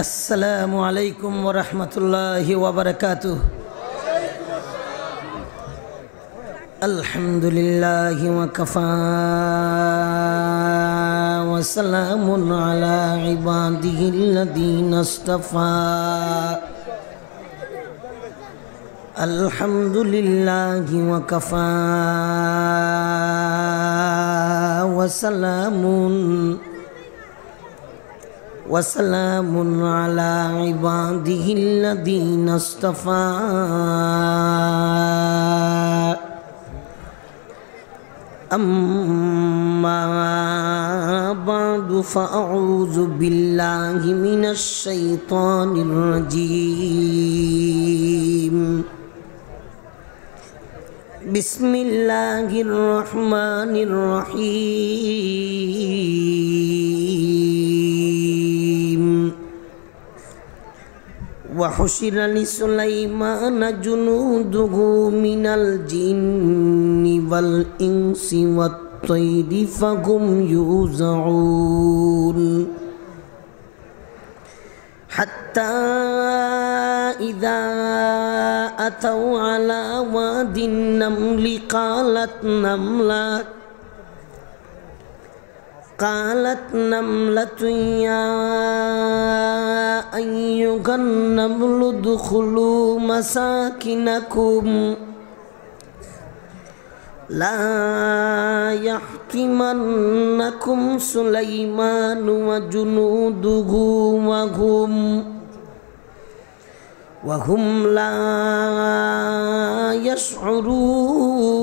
السلام عليكم ورحمة الله وبركاته. الحمد لله وكفى وسلام على عباده الذين اصطفى. الحمد لله وكفى وسلام على عباده الذين اصطفى. أما بعد فأعوذ بالله من الشيطان الرجيم. بسم الله الرحمن الرحيم. وحشر لسليمان جنوده من الجن والإنس والطير فهم يوزعون حتى إذا أتوا على واد النمل قالت نملة يا أيها النمل ادخلوا مساكنكم لا يحطمنكم سليمان وجنوده وهم لا يشعرون.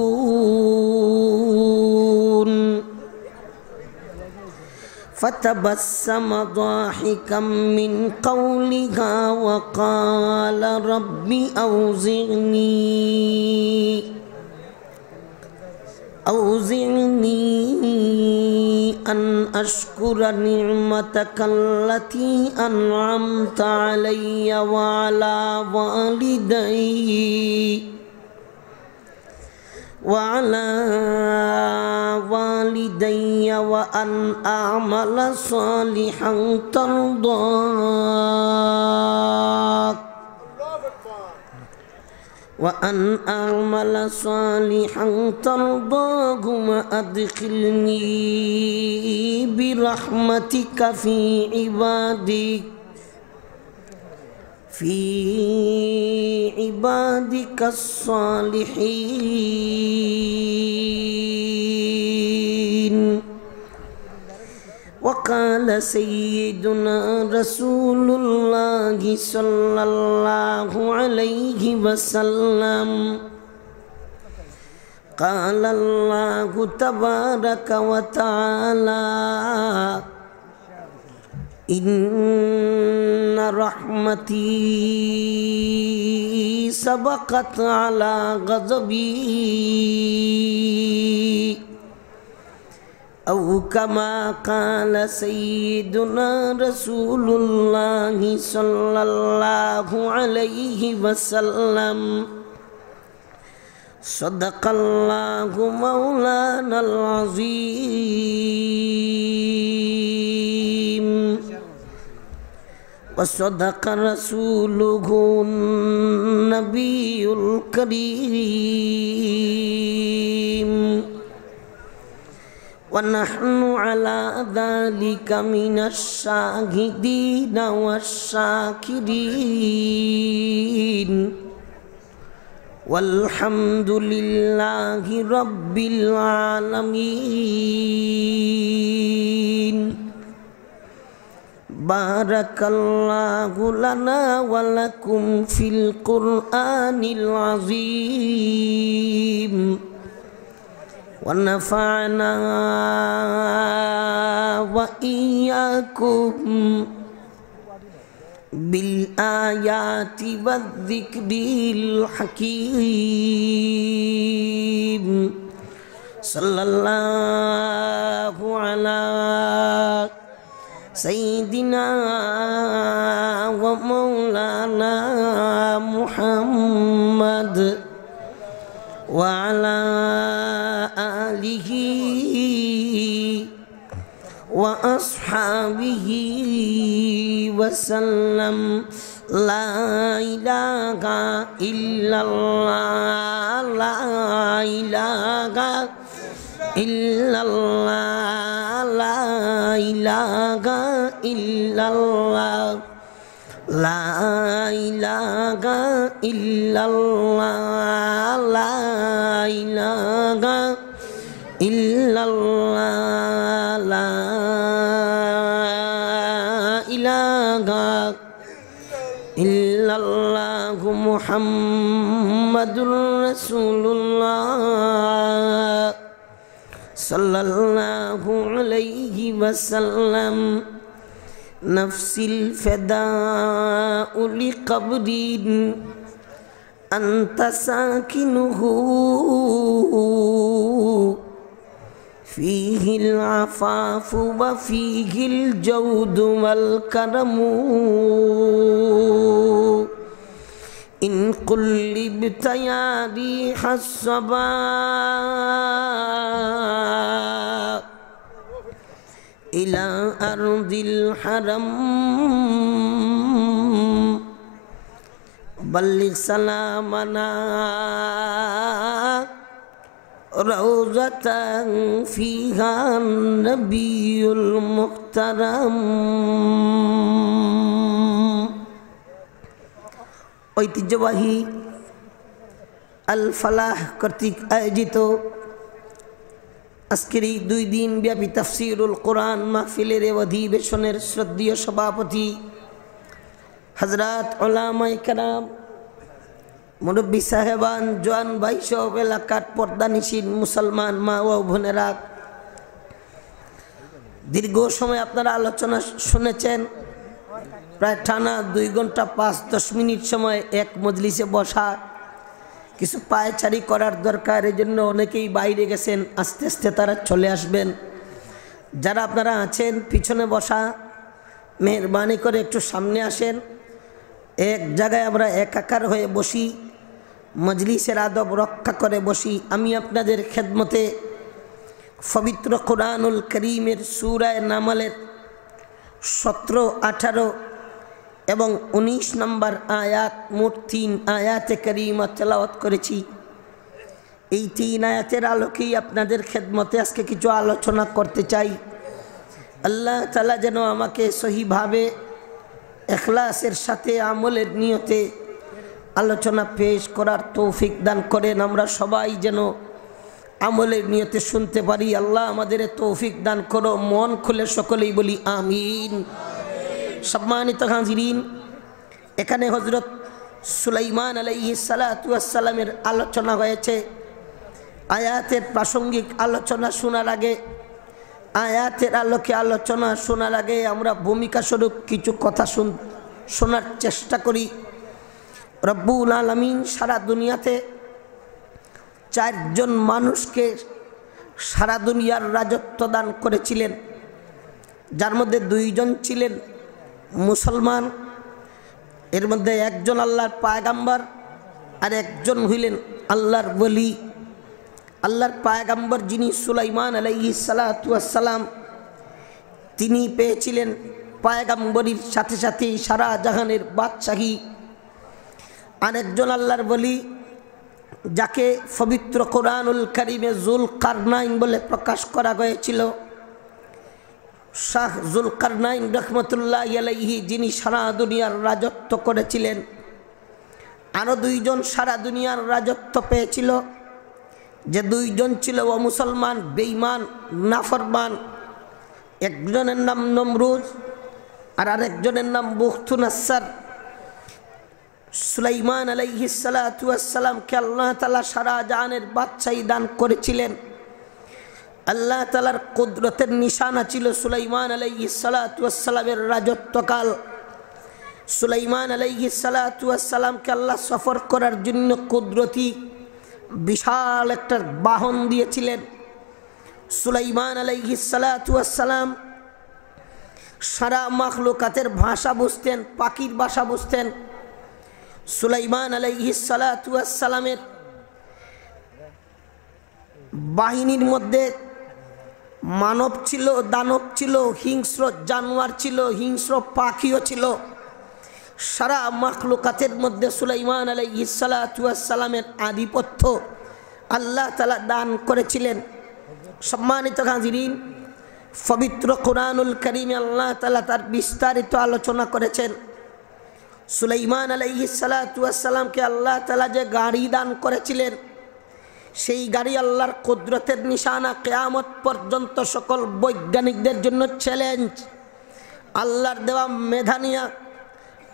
فتبسم ضاحكا من قولها وقال رب أوزعني أن أشكر نعمتك التي أنعمت علي وعلى والدي وأن أعمل صالحا ترضاه وأدخلني برحمتك في عبادك الصالحين. وقال سيدنا رسول الله صلى الله عليه وسلم قال الله تبارك وتعالى إن رحمتي سبقت على غضبي أو كما قال سيدنا رسول الله صلى الله عليه وسلم. صدق الله مولانا العظيم وصدق رسوله النبي الكريم ونحن على ذلك من الشاهدين والشاكرين والحمد لله رب العالمين. بارك الله لنا ولكم في القرآن العظيم ونفعنا وإياكم بالآيات والذكر الحكيم. صلى الله على سيدنا ومولانا محمد وعلى آله وأصحابه वसल्लम ला इलाहा इल्लल्लाह ला इलाहा इल्लल्लाह ला इलाहा इल्लल्लाह ला इलाहा इल्लल्लाह ला इलाहा इल्लल्लाह ला इलाहा इल्लल्लाह मुहम्मदुर रसूलुल्लाह सल्लल्लाहु अलैहि वसल्लम नफ्सिल फ़िदाउ लिक़ब्रिन अंत साकिनुहु फ़ीहिल अफ़ाफ़ु व फ़ीहिल जौदु वल करमु इन कुल्लिबत या रिहा सबा इला अर्दिल हरम बल्लिग सलामना रौज़तन फ़ीहा नबियुल मुहतरम। ঐতিহ্যবাহী আল ফালাহ কর্তৃক আয়োজিত আজকের এই 2 দিন ব্যাপী তাফসীরুল কোরআন মাহফিলের অধিবেশনের শ্রদ্ধেয় সভাপতি হযরত উলামায়ে কেরাম, মুরব্বী সাহেবান, জওয়ান ভাই সহ এলাকার পর্দানিশীন মুসলমান মা ও বোনেরা, দীর্ঘ সময় আপনারা আলোচনা শুনেছেন। প্রায় টানা 2 ঘন্টা 5-10 মিনিট সময় এক মজলিসে বসা, কিছু পায়চারি করার দরকার, এই জন্য অনেকেই বাইরে গেছেন, আস্তে আস্তে তারা চলে আসবেন। যারা আপনারা আছেন পিছনে বসা, মেহরবানি করে একটু সামনে আসেন। এক জায়গায় আমরা একাকার হয়ে বসি, মজলিসের আদব রক্ষা করে বসি। আমি আপনাদের খেদমতে পবিত্র কোরআনুল করিমের সূরা নামলের 17, 18 এবং 19 নম্বর আয়াত, মোট 3 আয়াতে কারিমা তেলাওয়াত করেছি। এই 3 আয়াতের আলোকেই আপনাদের খেদমতে আজকে কিছু আলোচনা করতে চাই। আল্লাহ তাআলা যেন আমাকে সহিভাবে ইখলাসের সাথে আমলের নিয়তে আলোচনা পেশ করার তৌফিক দান করেন। আমরা সবাই যেন আমলের নিয়তে শুনতে পারি। আল্লাহ আমাদের তৌফিক দান করো। মন খুলে সকলেই বলি আমিন। সম্মানিত হাজিরিন, এখানে হযরত সুলাইমান আলাইহিস সালাতু ওয়াস সালামের আলোচনা হয়েছে। আয়াতের প্রাসঙ্গিক আলোচনা শোনার আগে, আয়াতের আলোকে আলোচনা শোনার আগে আমরা ভূমিকা স্বরূপ কিছু কথা শোনার চেষ্টা করি। রব্বুল আলামিন সারা দুনিয়াতে 4 জন মানুষকে সারা দুনিয়ার রাজত্ব দান করেছিলেন, যার মধ্যে 2 জন ছিলেন মুসলমান। এর মধ্যে একজন আল্লাহর পয়গম্বর আর একজন হইলেন আল্লাহর ওলি। আল্লাহর পয়গম্বর যিনি সুলাইমান আলাইহিস সালাতু ওয়াস সালাম, তিনি পেয়েছিলেন পয়গম্বরীর সাথে সাথে সারা জাহানের বাদশাহী। আরেকজন আল্লাহর ওলি যাকে পবিত্র কোরআনুল কারীমে যুলকারনাইন বলে প্রকাশ করা হয়েছিল, শাহ যুলকারনাইন রহমতুল্লাহি আলাইহি, যিনি সারা দুনিয়ার রাজত্ব করেছিলেন। আরও 2 জন সারা দুনিয়ার রাজত্ব পেয়েছিল, যে 2 জন ছিল অমুসলমান, বেঈমান, নাফরমান। একজনের নাম নমরুজ আর আরেকজনের নাম বুখতুনাসর। সুলাইমান আলাইহিস সালাতু ওয়াস সালামকে আল্লাহ তাআলা সারা জাহানের বাদশাহী দান করেছিলেন। আল্লাহ তাআলার কুদরতের নিশানা ছিল সুলাইমান আলাইহিস সালাতু ওয়াস সালামের রাজত্বকাল। সুলাইমান আলাইহিস সালাতু ওয়াস সালামকে আল্লাহ সফর করার জন্য কুদরতি বিশাল একটা বাহন দিয়েছিলেন। সুলাইমান আলাইহিস সালাতু ওয়াস সালাম সারা মাখলুকাতের ভাষা বুঝতেন, পাখির ভাষা বুঝতেন। সুলাইমান আলাইহিস সালাতু ওয়াস সালামের বাহিনীর মধ্যে মানব ছিল, দানব ছিল, হিংস্র জানোয়ার ছিল, হিংস্র পাখিও ছিল। সারা মাখলুকাতের মধ্যে সুলাইমান আলাইহিস সালাতু ওয়াস সালামের আধিপত্য আল্লাহ তাআলা দান করেছিলেন। সম্মানিত হাজিরিন, পবিত্র কোরআনুল কারীমে আল্লাহ তাআলা তার বিস্তারিত আলোচনা করেছেন। সুলাইমান আলাইহিস সালাতু ওয়াস সালামকে আল্লাহ তাআলা যে গাড়ি দান করেছিলেন, সেই গাড়ি আল্লাহর কুদরতের নিশানা। কিয়ামত পর্যন্ত সকল বৈজ্ঞানিকদের জন্য চ্যালেঞ্জ। আল্লাহর দেওয়া মেধা নিয়া,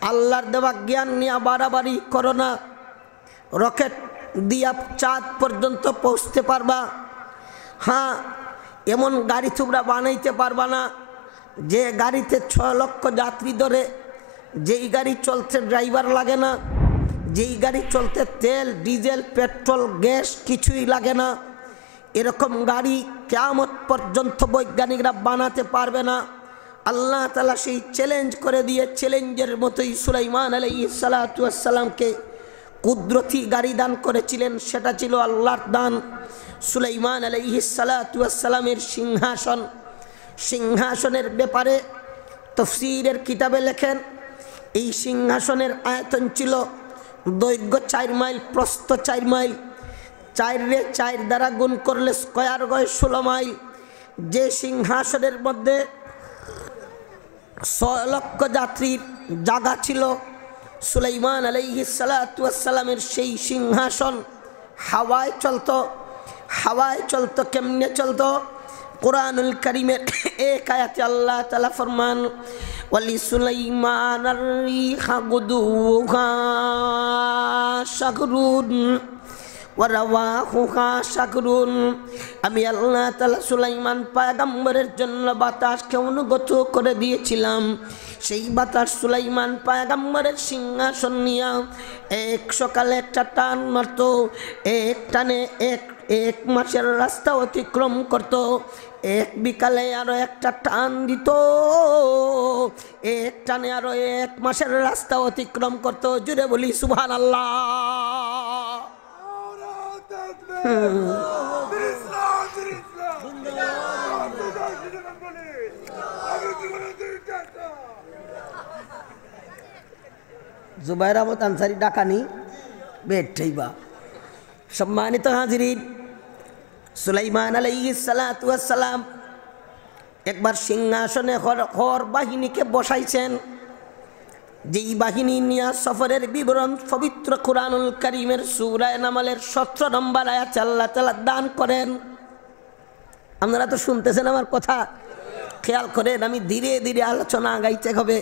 আল্লাহর দেওয়া জ্ঞান নিয়ে বাড়াবাড়ি করো না। রকেট দিয়া চাঁদ পর্যন্ত পৌঁছতে পারবা, হ্যাঁ, এমন গাড়ি তোমরা বানাইতে পারবা না যে গাড়িতে 6 লক্ষ যাত্রী ধরে, যেই গাড়ি চলতে ড্রাইভার লাগে না, যেই গাড়ি চলতে তেল, ডিজেল, পেট্রোল, গ্যাস কিছুই লাগে না। এরকম গাড়ি কিয়ামত পর্যন্ত বৈজ্ঞানিকরা বানাতে পারবে না। আল্লাহ তাআলা সেই চ্যালেঞ্জ করে দিয়ে চ্যালেঞ্জের মতোই সুলাইমান আলাইহিস সালাতু ওয়াস সালামকে কুদরতি গাড়ি দান করেছিলেন। সেটা ছিল আল্লাহর দান। সুলাইমান আলাইহিস সালাতু ওয়াস সালামের সিংহাসন, সিংহাসনের ব্যাপারে তাফসীরের কিতাবে লেখেন, এই সিংহাসনের আয়তন ছিল দৈর্ঘ্য 4 মাইল, প্রস্থ 4 মাইল, 4 রে 4 দ্বারা গুণ করলে স্কয়ার হয় 16 মাইল। যে সিংহাসনের মধ্যে 6 লক্ষ যাত্রীর জায়গা ছিল, সুলাইমান আলাইহিস সালাতু ওয়াস সালামের সেই সিংহাসন হাওয়ায় চলতো। হাওয়ায় চলতো কেমনে চলতো? কুরআনুল কারীমের এক আয়াতে আল্লাহ তাআলা ফরমান, ওয়ালি সুলাইমানার রিহা গুদুহা শাগরুন ওয়া রাওয়াহুহা শাগরুন। আমি আল্লাহ তাআলা সুলাইমান পয়গম্বরের জন্য বাতাসকে অনুগত করে দিয়েছিলাম। সেই বাতাস সুলাইমান পয়গম্বরের সিংহাসন নিয়ে এক সকালে একটা টান মারত, এক টানে এক মাসের রাস্তা অতিক্রম করত, এক বিকালে আরো একটা টান দিত, এক টানে আরো 1 মাসের রাস্তা অতিক্রম করত। জুড়ে বলি সুবহানাল্লাহ। জুবাইর আহমদ আনসারী ডাকানি বেঠাইবা। সম্মানিত হাজিরিন, সুলাইমান আলাইহিস সালাতু ওয়াস সালাম একবার সিংহাসনে হর বাহিনীকে বসাইছেন। যেই বাহিনী নিয়ে সফরের বিবরণ পবিত্র কুরআনুল কারীমের সূরা নামলের 17 নম্বর আয়াতে আল্লাহ তাআলা দান করেন। আপনারা তো শুনতেছেন আমার কথা, খেয়াল করেন। আমি ধীরে ধীরে আলোচনা আগাইতে হবে।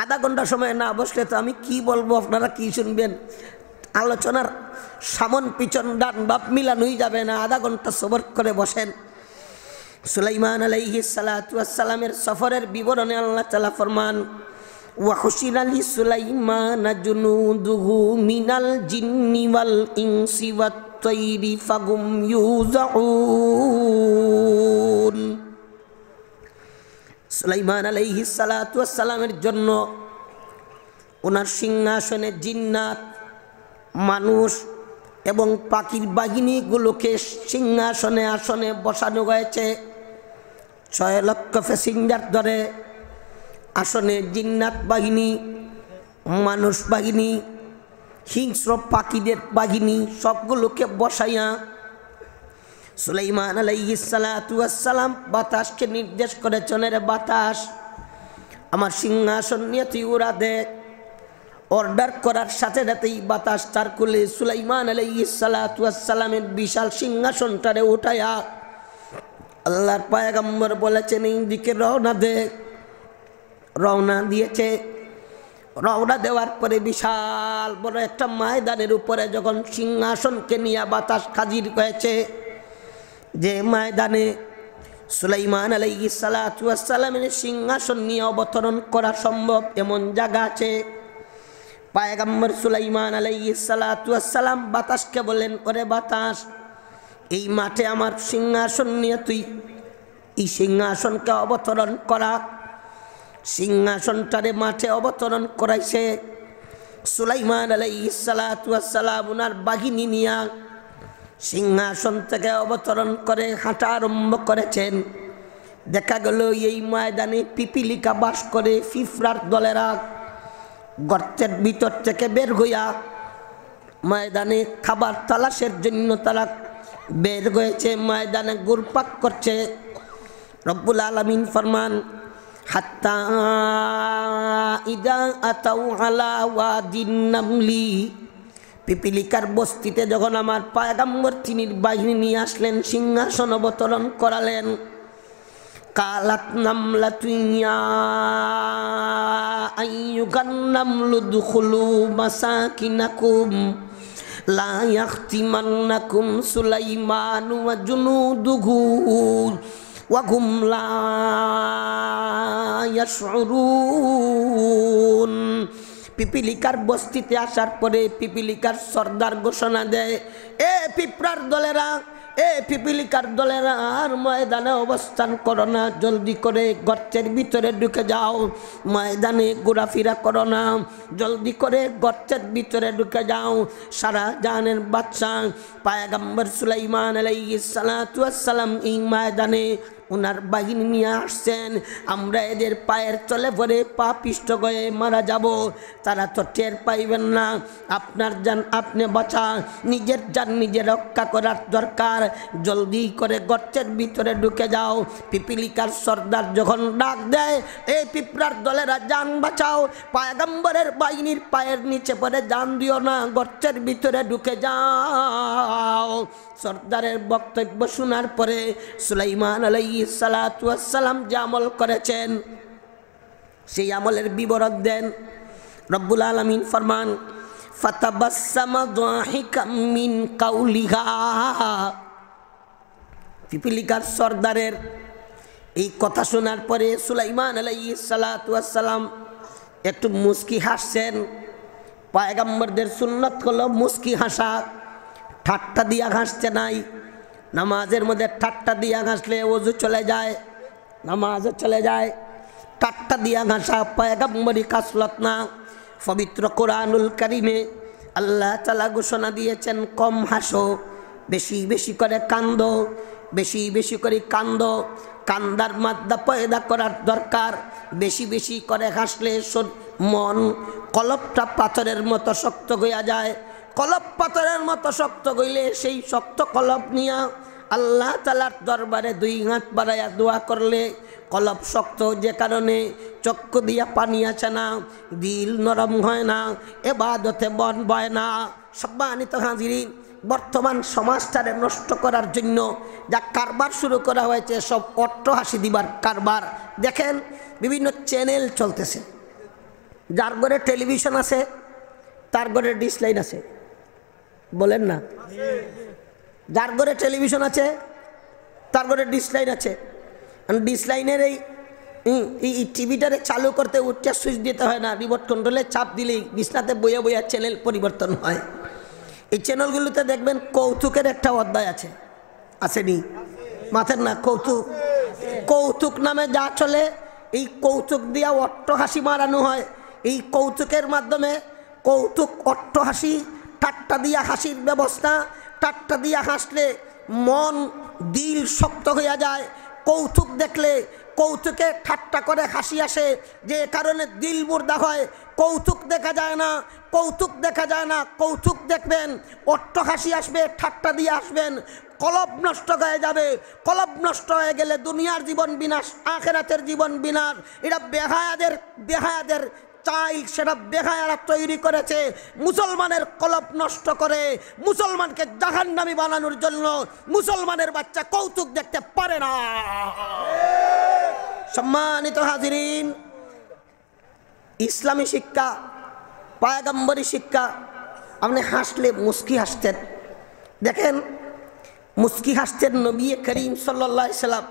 আধা ঘন্টা সময় না বসলে তো আমি কি বলবো, আপনারা কি শুনবেন? আলোচনার সামন পিছন ডান বাপ মিলানোই যাবে না। আধা ঘন্টা সবর করে বসেন। সুলাইমান আলাইহিস সালাতু ওয়াস সালামের সফরের বিবরণে আল্লাহ তাআলা ফরমান, ওয়া হুশিরা লি সুলাইমান জুনুদুহু মিনাল জিন্নি ওয়াল ইনসি ওয়াত তাইরি ফাগুম ইউজাউন। সুলাইমান আলাইহিস সালাতু ওয়াস সালামের জন্য ওনার সিংহাসনে জিন্নাত, মানুষ এবং পাখির বাহিনীগুলোকে সিংহাসনে আসনে বসানো হয়েছে। 6 লক্ষ প্যাসেঞ্জার ধরে আসনে জিন্নাত বাহিনী, মানুষ বাহিনী, হিংস্র পাখিদের বাহিনী সবগুলোকে বসাইয়া সুলাইমান আলাইহিস সালাতু ওয়াস সালাম বাতাসকে নির্দেশ করেছেন, রে বাতাস আমার সিংহাসন নিয়ে তুই উড়া দে। অর্ডার করার সাথে সাথেই বাতাস তার কোলে সুলাইমান আলাইহিস সালাতু ওয়াস সালামের বিশাল সিংহাসনটারে উঠায়া আল্লাহর পয়গম্বর বলেছেন এই দিকে রওনা দে। রওনা দিয়েছে। রওনা দেওয়ার পরে বিশাল বড় একটা ময়দানের উপরে যখন সিংহাসনকে নিয়ে বাতাস হাজির হয়েছে, যে ময়দানে সুলাইমান আলাইহিস সালাতু ওয়াস সালামের সিংহাসন নিয়ে অবতরণ করা সম্ভব এমন জায়গা আছে। পয়গম্বর সুলাইমান আলাইহিস সালাতু ওয়াস সালাম বাতাসকে বলেন, ওরে বাতাস, এই মাঠে আমার সিংহাসন নিয়ে তুই এই সিংহাসনকে অবতরণ করা। সিংহাসনটারে মাঠে অবতরণ করাইছে। সুলাইমান আলাইহিস সালাতু ওয়াস সালাম ওনার বাহিনী নিয়ে সিংহাসন থেকে অবতরণ করে হাঁটা আরম্ভ করেছেন। দেখা গেল এই ময়দানে পিপিলিকা বাস করে। পিঁপড়ার দলেরা গর্তের ভিতর থেকে বের হইয়া ময়দানে খাবার তালাশের জন্য তারা বের হয়েছে, ময়দানে ঘুরপাক করছে। রব্বুল আলামিন ফরমান, হাত্তা ইদা আতাউ আলা ওয়াদিন নামলি, পিপিলিকার বস্তিতে যখন আমার পয়গম্বর তিনির বাহিনী নিয়ে আসলেন, সিংহাসন অবতরণ করালেন। কালাত নামলাতু ইয়া আইয়ুহান নামলু দুখুলু মাসাকিনাকুম লা ইয়াখতিমান্নাকুম সুলাইমানু ওয়া জুনুদুহু ওয়া হুম লা ইয়াশউরুন। পিপিলিকার বস্তিতে আসার পরে পিপিলিকার সর্দার ঘোষণা দেয়, এ পিঁপড়ার দলেরা, এ পিপিলিকার দলেরা আর ময়দানে অবস্থান করো না, জলদি করে গর্তের ভিতরে ঢুকে যাও। ময়দানে ঘোরাফেরা করো না, জলদি করে গর্তের ভিতরে ঢুকে যাও। সারা জাহানের বাদশাহ পয়গম্বর সুলাইমান আলাইহিস সালাতু ওয়াস সালাম এই ময়দানে ওনার বাহিনী নিয়ে আসছেন। আমরা এদের পায়ের তলে পরে পা পিষ্ট হয়ে মারা যাব, তারা তো টের পাইবেন না। আপনার জান আপনি বাঁচা, নিজের জান নিজে রক্ষা করার দরকার। জলদি করে গর্তের ভিতরে ঢুকে যাও। পিপিলিকার সর্দার যখন ডাক দেয়, এই পিঁপড়ার দলেরা জান বাঁচাও, পয়গম্বরের বাহিনীর পায়ের নিচে পড়ে জান দিও না, গর্তের ভিতরে ঢুকে যাও। সর্দারের বক্তব্য শোনার পরে সুলাইমান আলাইহিস সালাতু ওয়াস সালাম যে আমল করেছেন সেই আমলের বিবরণ দেন। রব্বুল আলামিন ফরমান, ফাতাবাসসামা দাহিকাম মিন কাউলিহা। পিপিলিকার সর্দারের এই কথা শোনার পরে সুলাইমান আলাইহিস সালাতু ওয়াস সালাম একটু মুস্কি হাসছেন। পয়গম্বরদের সুন্নত হলো মুস্কি হাসা, ঠাট্টা দিয়া হাসতে নাই। নামাজের মধ্যে ঠাট্টা দিয়া হাসলে ওযু চলে যায়, নামাজও চলে যায়। ঠাট্টা দিয়া হাসা পয়গম্বরী কাসলত না। পবিত্র কোরআনুল কারিমে আল্লাহ তাআলা ঘোষণা দিয়েছেন, কম হাসো, বেশি বেশি করে কান্দো, বেশি বেশি করে কান্দো। কান্দার মাদ্দা পয়দা করার দরকার। বেশি বেশি করে হাসলে মন কলবটা পাথরের মতো শক্ত হইয়া যায়। কলব পাথরের মতো শক্ত হইলে সেই শক্ত কলব নিয়া আল্লাহ তাআলার দরবারে দুই হাত বাড়াইয়া দোয়া করলে কলব শক্ত, যে কারণে চক্ষু দিয়া পানি আসে না, দিল নরম হয় না, ইবাদতে মন বয় না। সম্মানিত হাজিরিন, বর্তমান সমাজটারে নষ্ট করার জন্য যা কারবার শুরু করা হয়েছে, সব অট্টহাসি দিবার কারবার। দেখেন বিভিন্ন চ্যানেল চলতেছে, যার ঘরে টেলিভিশন আছে তার ঘরে ডিশ লাইন আছে, বলেন না? যার ঘরে টেলিভিশন আছে তার ঘরে ডিশ লাইন আছে। ডিশ লাইনের এই টিভিটারে চালু করতে উঠতে সুইচ দিতে হয় না, রিমোট কন্ট্রোলে চাপ দিলেই বিছনাতে বইয়া বইয়া চ্যানেল পরিবর্তন হয়। এই চ্যানেলগুলোতে দেখবেন কৌতুকের একটা অধ্যায় আছে, আসেনি? মাথের না কৌতুক, কৌতুক নামে যা চলে, এই কৌতুক দিয়া অট্টহাসি মারানো হয়। এই কৌতুকের মাধ্যমে কৌতুক, অট্টহাসি, ঠাট্টা দিয়া হাসির ব্যবস্থা। ঠাট্টা দিয়া হাসলে মন দিল শক্ত হইয়া যায়। কৌতুক দেখলে কৌতুকে ঠাট্টা করে হাসি আসে, যে কারণে দিল মুর্দা হয়। কৌতুক দেখা যায় না, কৌতুক দেখা যায় না। কৌতুক দেখবেন, অট্টহাসি আসবে, ঠাট্টা দিয়ে আসবেন, কলব নষ্ট হয়ে যাবে। কলব নষ্ট হয়ে গেলে দুনিয়ার জীবন বিনাশ, আখিরাতের জীবন বিনাশ। এটা বেহায়াদের চাইল্ড, সেটা বেহায়ারা তৈরি করেছে মুসলমানের কলব নষ্ট করে, মুসলমানকে জাহান্নামী বানানোর জন্য। মুসলমানের বাচ্চা কৌতুক দেখতে পারে না। সম্মানিত হাজিরিন, ইসলামী শিক্ষা, পয়গম্বরী শিক্ষা। আপনি হাসলে মুস্কি হাসতেন। দেখেন মুস্কি হাসতেন নবী করিম সাল্লাল্লাহু আলাইহি সাল্লাম।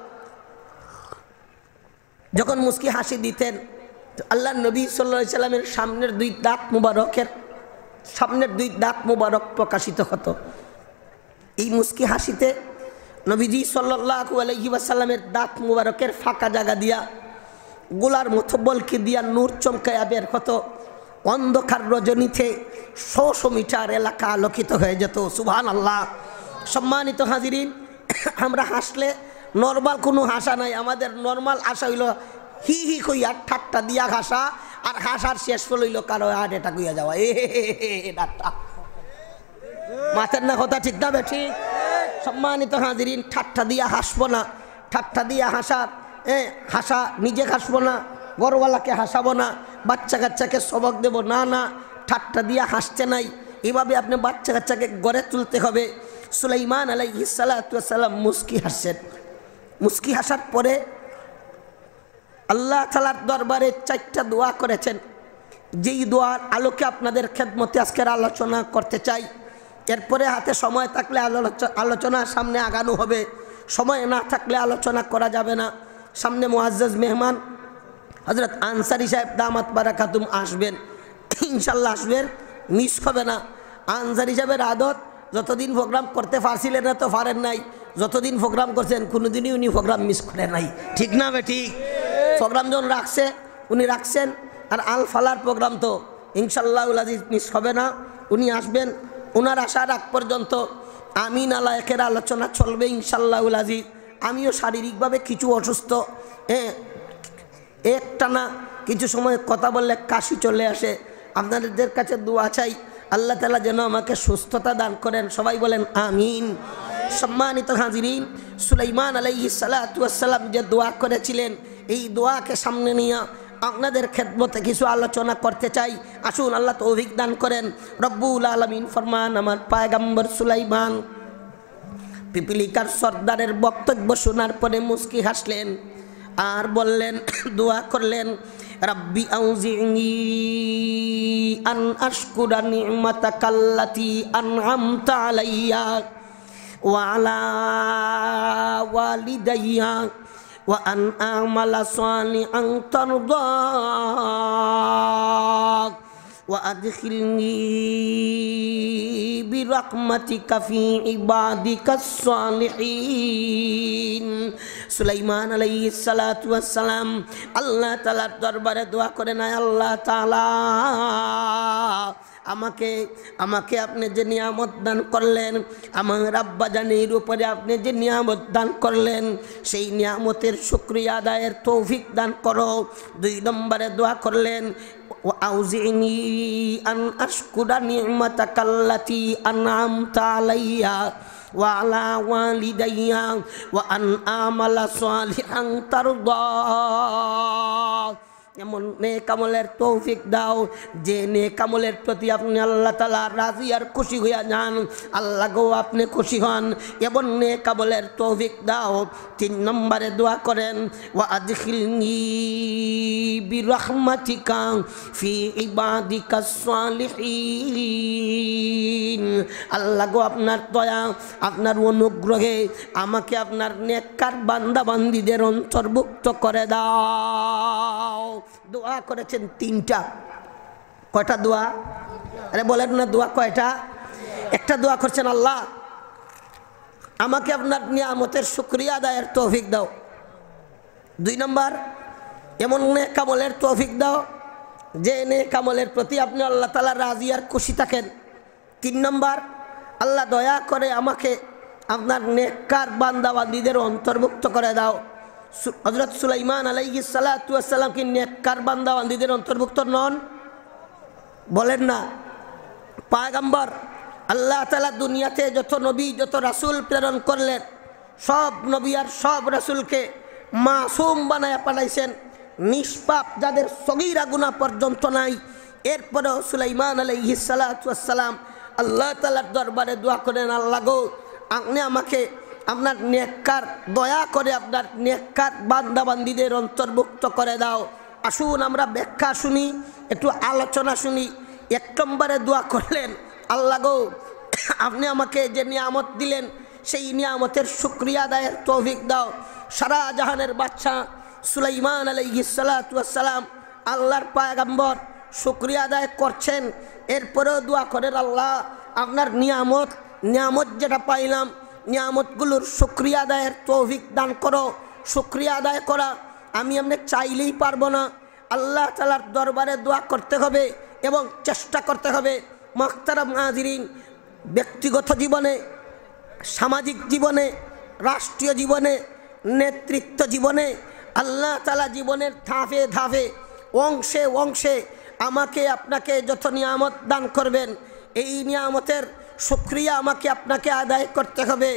যখন মুস্কি হাসি দিতেন, আল্লাহ নবী সাল্লাল্লাহু আলাইহি সাল্লামের সামনের দুই দাঁত মুবারক প্রকাশিত হতো। এই মুস্কি হাসিতে নবীজি সাল্লাল্লাহু আলাইহি ওয়াসাল্লামের দাঁত মুবারকের ফাঁকা জায়গা দিয়া গোলার মতো বলকে দিয়া নূর চমকায়া বের হতো। অন্ধকার রজনীতে 100 মিটার এলাকা আলোকিত হয়ে যেত। সুবহানাল্লাহ। সম্মানিত হাজিরিন, আমরা হাসলে নর্মাল কোনো হাসা নাই। আমাদের নর্মাল হাসা হইল হি হি কইয়া ঠাট্টা দিয়া হাসা, আর হাসার শেষ ফল হইল কারো হার্ট অ্যাটাক হইয়া যাওয়া। মাথের না কথা ঠিক না বেঠি? সম্মানিত হাজিরিন, ঠাট্টা দিয়া হাসবো না, ঠাট্টা দিয়া হাসার হাসা নিজে হাসবো না, বড়ওয়ালাকে হাসাবো না, বাচ্চা কাচ্চাকে সবক দেব না, না ঠাট্টা দিয়া হাসতে নাই। এভাবে আপনি বাচ্চা কাচ্চাকে গড়ে তুলতে হবে। সুলাইমান আলাইহিস সালাতু ওয়াস সালাম মুস্কি হাসছেন। মুস্কি হাসার পরে আল্লাহ তাআলার দরবারে 4টা দোয়া করেছেন, যেই দোয়ার আলোকে আপনাদের খেদমতে আজকের আলোচনা করতে চাই। এরপরে হাতে সময় থাকলে আলোচনার সামনে আগানো হবে, সময় না থাকলে আলোচনা করা যাবে না। সামনে মুআজ্জাজ মেহমান হযরত আনসারী সাহেব দামাত বারাকাতুম আসবেন, ইনশাল্লাহ আসবেন, মিস হবে না। আনসারী সাহেবের আদত, যতদিন প্রোগ্রাম করতে পারছিলেন না তো পারেন নাই, যতদিন প্রোগ্রাম করছেন কোনোদিনই উনি প্রোগ্রাম মিস করে নাই, ঠিক না বে ঠিক? প্রোগ্রাম যখন রাখছে উনি রাখছেন, আর আল ফালার প্রোগ্রাম তো ইনশাল্লাহুল আজিজ মিস হবে না। উনি আসবেন, ওনার আসার আগ পর্যন্ত আমিন আলায়েকের আলোচনা চলবে ইনশাল্লাহুল আজিজ। আমিও শারীরিকভাবে কিছু অসুস্থ, একটানা কিছু সময় কথা বললে কাশি চলে আসে। আপনাদের কাছে দোয়া চাই, আল্লাহ তাআলা যেন আমাকে সুস্থতা দান করেন, সবাই বলেন আমিন। সম্মানিত হাজিরিন, সুলাইমান আলাইহিস সালাতু ওয়াস সালাম যে দোয়া করেছিলেন, এই দোয়াকে সামনে নিয়ে আপনাদের খেদমতে কিছু আলোচনা করতে চাই। আসুন, আল্লাহ তৌফিক দান করেন। রব্বুল আলামিন ফরমান, আমার পয়গম্বর সুলাইমান পিপিলিকার সর্দারের বক্তব্য শোনার পরে মুস্কি হাসলেন আর বললেন, দোয়া করলেন, রাব্বি আউজিনি আন আশকুরা নি'মাতাকাল্লাতী আন'আমতা আলাইয়া ওয়া আলা ওয়ালিদাইয়া ওয়া আন আমালা সালিহান তারদা ওয়া আদখিলনি বিরাহমাতিকা ফি ইবাদিকাস সালিহিন। সুলাইমান আলাইহিস সালাতু ওয়াস সালাম আল্লাহ তাআলার দরবারে দোয়া করেন, আল্লাহ তাআলা আমাকে আপনি যে নিয়ামত দান করলেন, আমার আব্বা জানির উপরে আপনি যে নিয়ামত দান করলেন, সেই নিয়ামতের শুকরিয়া আদায়ের তৌফিক দান করো। 2 নম্বরে দোয়া করলেন, আউজিনি আন আশকুরা নি'মাতাকাল্লাতী আন'আমতা আলাইয়া ওয়া আলা ওয়ালিদাইয়া ওয়া আন আমালা সালিহান তারদা। এমন নেক আমলের তৌফিক দাও যে নেক আমলের প্রতি আপনি আল্লাহ তাআলা রাজি আর খুশি হইয়া যান, আল্লাহ গো আপনি খুশি হন, এমন নেক আমলের তৌফিক দাও। 3 নম্বরে দোয়া করেন, ওয়া আদখিলনি বিরাহমাতিকা ফি ইবাদিকাস সালিহিন। আল্লাহ গো আপনার দয়া, আপনার অনুগ্রহে আমাকে আপনার নেককার বান্দা বান্দীদের অন্তর্ভুক্ত করে দাও। দোয়া করেছেন 3টা। কয়টা দোয়া? আরে বলেন না দোয়া কয়টা? একটা দোয়া করছেন, আল্লাহ আমাকে আপনার নিয়ামতের শুকরিয়া আদায়ের তৌফিক দাও। 2 নম্বর, এমন নেক আমলের তৌফিক দাও যে নেক আমলের প্রতি আপনি আল্লাহ তাআলা রাজি আর খুশি থাকেন। 3 নম্বর, আল্লাহ দয়া করে আমাকে আপনার নেককার বান্দা বান্দীদের অন্তর্ভুক্ত করে দাও। হযরত সুলাইমান আলাইহিস সালাতু ওয়াস সালাম কি নেককার বান্দা বান্দীদের অন্তর্ভুক্ত নন? বলেন না। পয়গম্বর আল্লাহ তাআলা দুনিয়াতে যত নবী যত রাসূল প্রেরণ করলেন, সব নবী আর সব রাসূলকে মাসুম বানায়া পাঠাইছেন, নিষ্পাপ, যাদের সগীরা গুনাহ পর্যন্ত নাই। এরপরেও সুলাইমান আলাইহিস সালাতু ওয়াস সালাম আল্লাহ তাআলার দরবারে দোয়া করেন, আল্লাহ গো আপনি আমাকে আপনার নেককার, দয়া করে আপনার নেককার বান্দা বান্দীদের অন্তর্ভুক্ত করে দাও। আসুন আমরা ব্যাখ্যা শুনি, একটু আলোচনা শুনি। 1 নম্বরে দোয়া করলেন, আল্লাহ গো আপনি আমাকে যে নিয়ামত দিলেন সেই নিয়ামতের শুকরিয়া আদায়ের তৌফিক দাও। সারা জাহানের বাদশা সুলাইমান আলাইহিস সালাতু ওয়াস সালাম আল্লাহর পয়গম্বর শুকরিয়া আদায় করছেন। এরপরেও দোয়া করেন, আল্লাহ আপনার নিয়ামত যেটা পাইলাম, নিয়ামতগুলোর শুকরিয়া আদায়ের তৌফিক দান করো। শুকরিয়া আদায় করা আমি আপনি চাইলেই পারবো না, আল্লাহ তাআলার দরবারে দোয়া করতে হবে এবং চেষ্টা করতে হবে। মুহতারাম হাজিরিন, ব্যক্তিগত জীবনে, সামাজিক জীবনে, রাষ্ট্রীয় জীবনে নেতৃত্ব জীবনে আল্লাহ তাআলা জীবনের ধাপে ধাপে অংশে অংশে আমাকে আপনাকে যত নিয়ামত দান করবেন, এই নিয়ামতের শুকরিয়া আমাকে আপনাকে আদায় করতে হবে।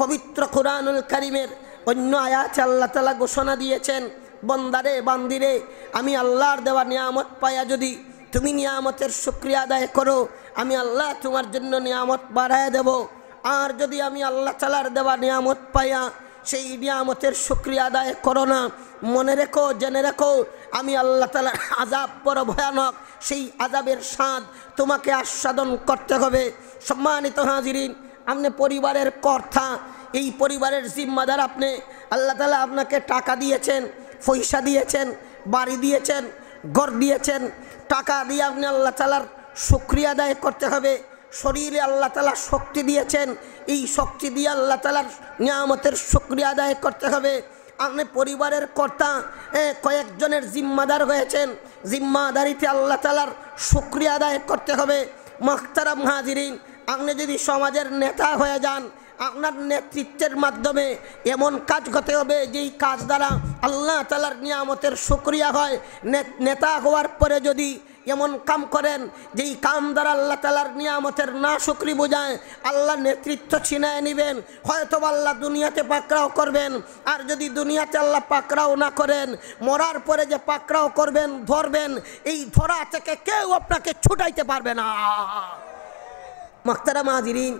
পবিত্র কুরআনুল কারীমের অন্য আয়াতে আল্লাহ তাআলা ঘোষণা দিয়েছেন, বন্দারে বান্দিরে, আমি আল্লাহর দেওয়া নিয়ামত পায়া যদি তুমি নিয়ামতের শুকরিয়া আদায় করো, আমি আল্লাহ তোমার জন্য নিয়ামত বাড়ায় দেব। আর যদি আমি আল্লাহ তাআলার দেওয়া নিয়ামত পায়া সেই নিয়ামতের শুকরিয়া আদায় করো না, মনে রেখো, জেনে রেখো, আমি আল্লাহ তাআলার আযাব বড় ভয়ানক, সেই আযাবের স্বাদ তোমাকে আস্বাদন করতে হবে। সম্মানিত হাজিরিন, আপনি পরিবারের কর্তা, এই পরিবারের জিম্মাদার আপনি। আল্লাহ তাআলা আপনাকে টাকা দিয়েছেন, পয়সা দিয়েছেন, বাড়ি দিয়েছেন, ঘর দিয়েছেন। টাকা দিয়ে আপনি আল্লাহ তাআলার শুকরিয়া আদায় করতে হবে। শরীরে আল্লাহ তাআলা শক্তি দিয়েছেন, এই শক্তি দিয়ে আল্লাহ তাআলার নিয়ামতের শুকরিয়া আদায় করতে হবে। আপনি পরিবারের কর্তা, কয়েকজনের জিম্মাদার হয়েছেন, জিম্মাদারিতে আল্লাহ তাআলার শুকরিয়া আদায় করতে হবে। মুহতারাম হাজিরিন, আপনি যদি সমাজের নেতা হয়ে যান, আপনার নেতৃত্বের মাধ্যমে এমন কাজ করতে হবে যেই কাজ দ্বারা আল্লাহ তাআলার নিয়ামতের শুকরিয়া হয়। নেতা হওয়ার পরে যদি এমন কাম করেন যেই কাম দ্বারা আল্লাহ তাআলার নিয়ামতের না শুকরি বোঝায়, আল্লাহ নেতৃত্ব ছিনায় নেবেন। হয়তো আল্লাহ দুনিয়াতে পাকড়াও করবেন, আর যদি দুনিয়াতে আল্লাহ পাকড়াও না করেন, মরার পরে যে পাকড়াও করবেন, ধরবেন, এই ধরা থেকে কেউ আপনাকে ছুটাইতে পারবে না। মুহতারাম হাজিরিন,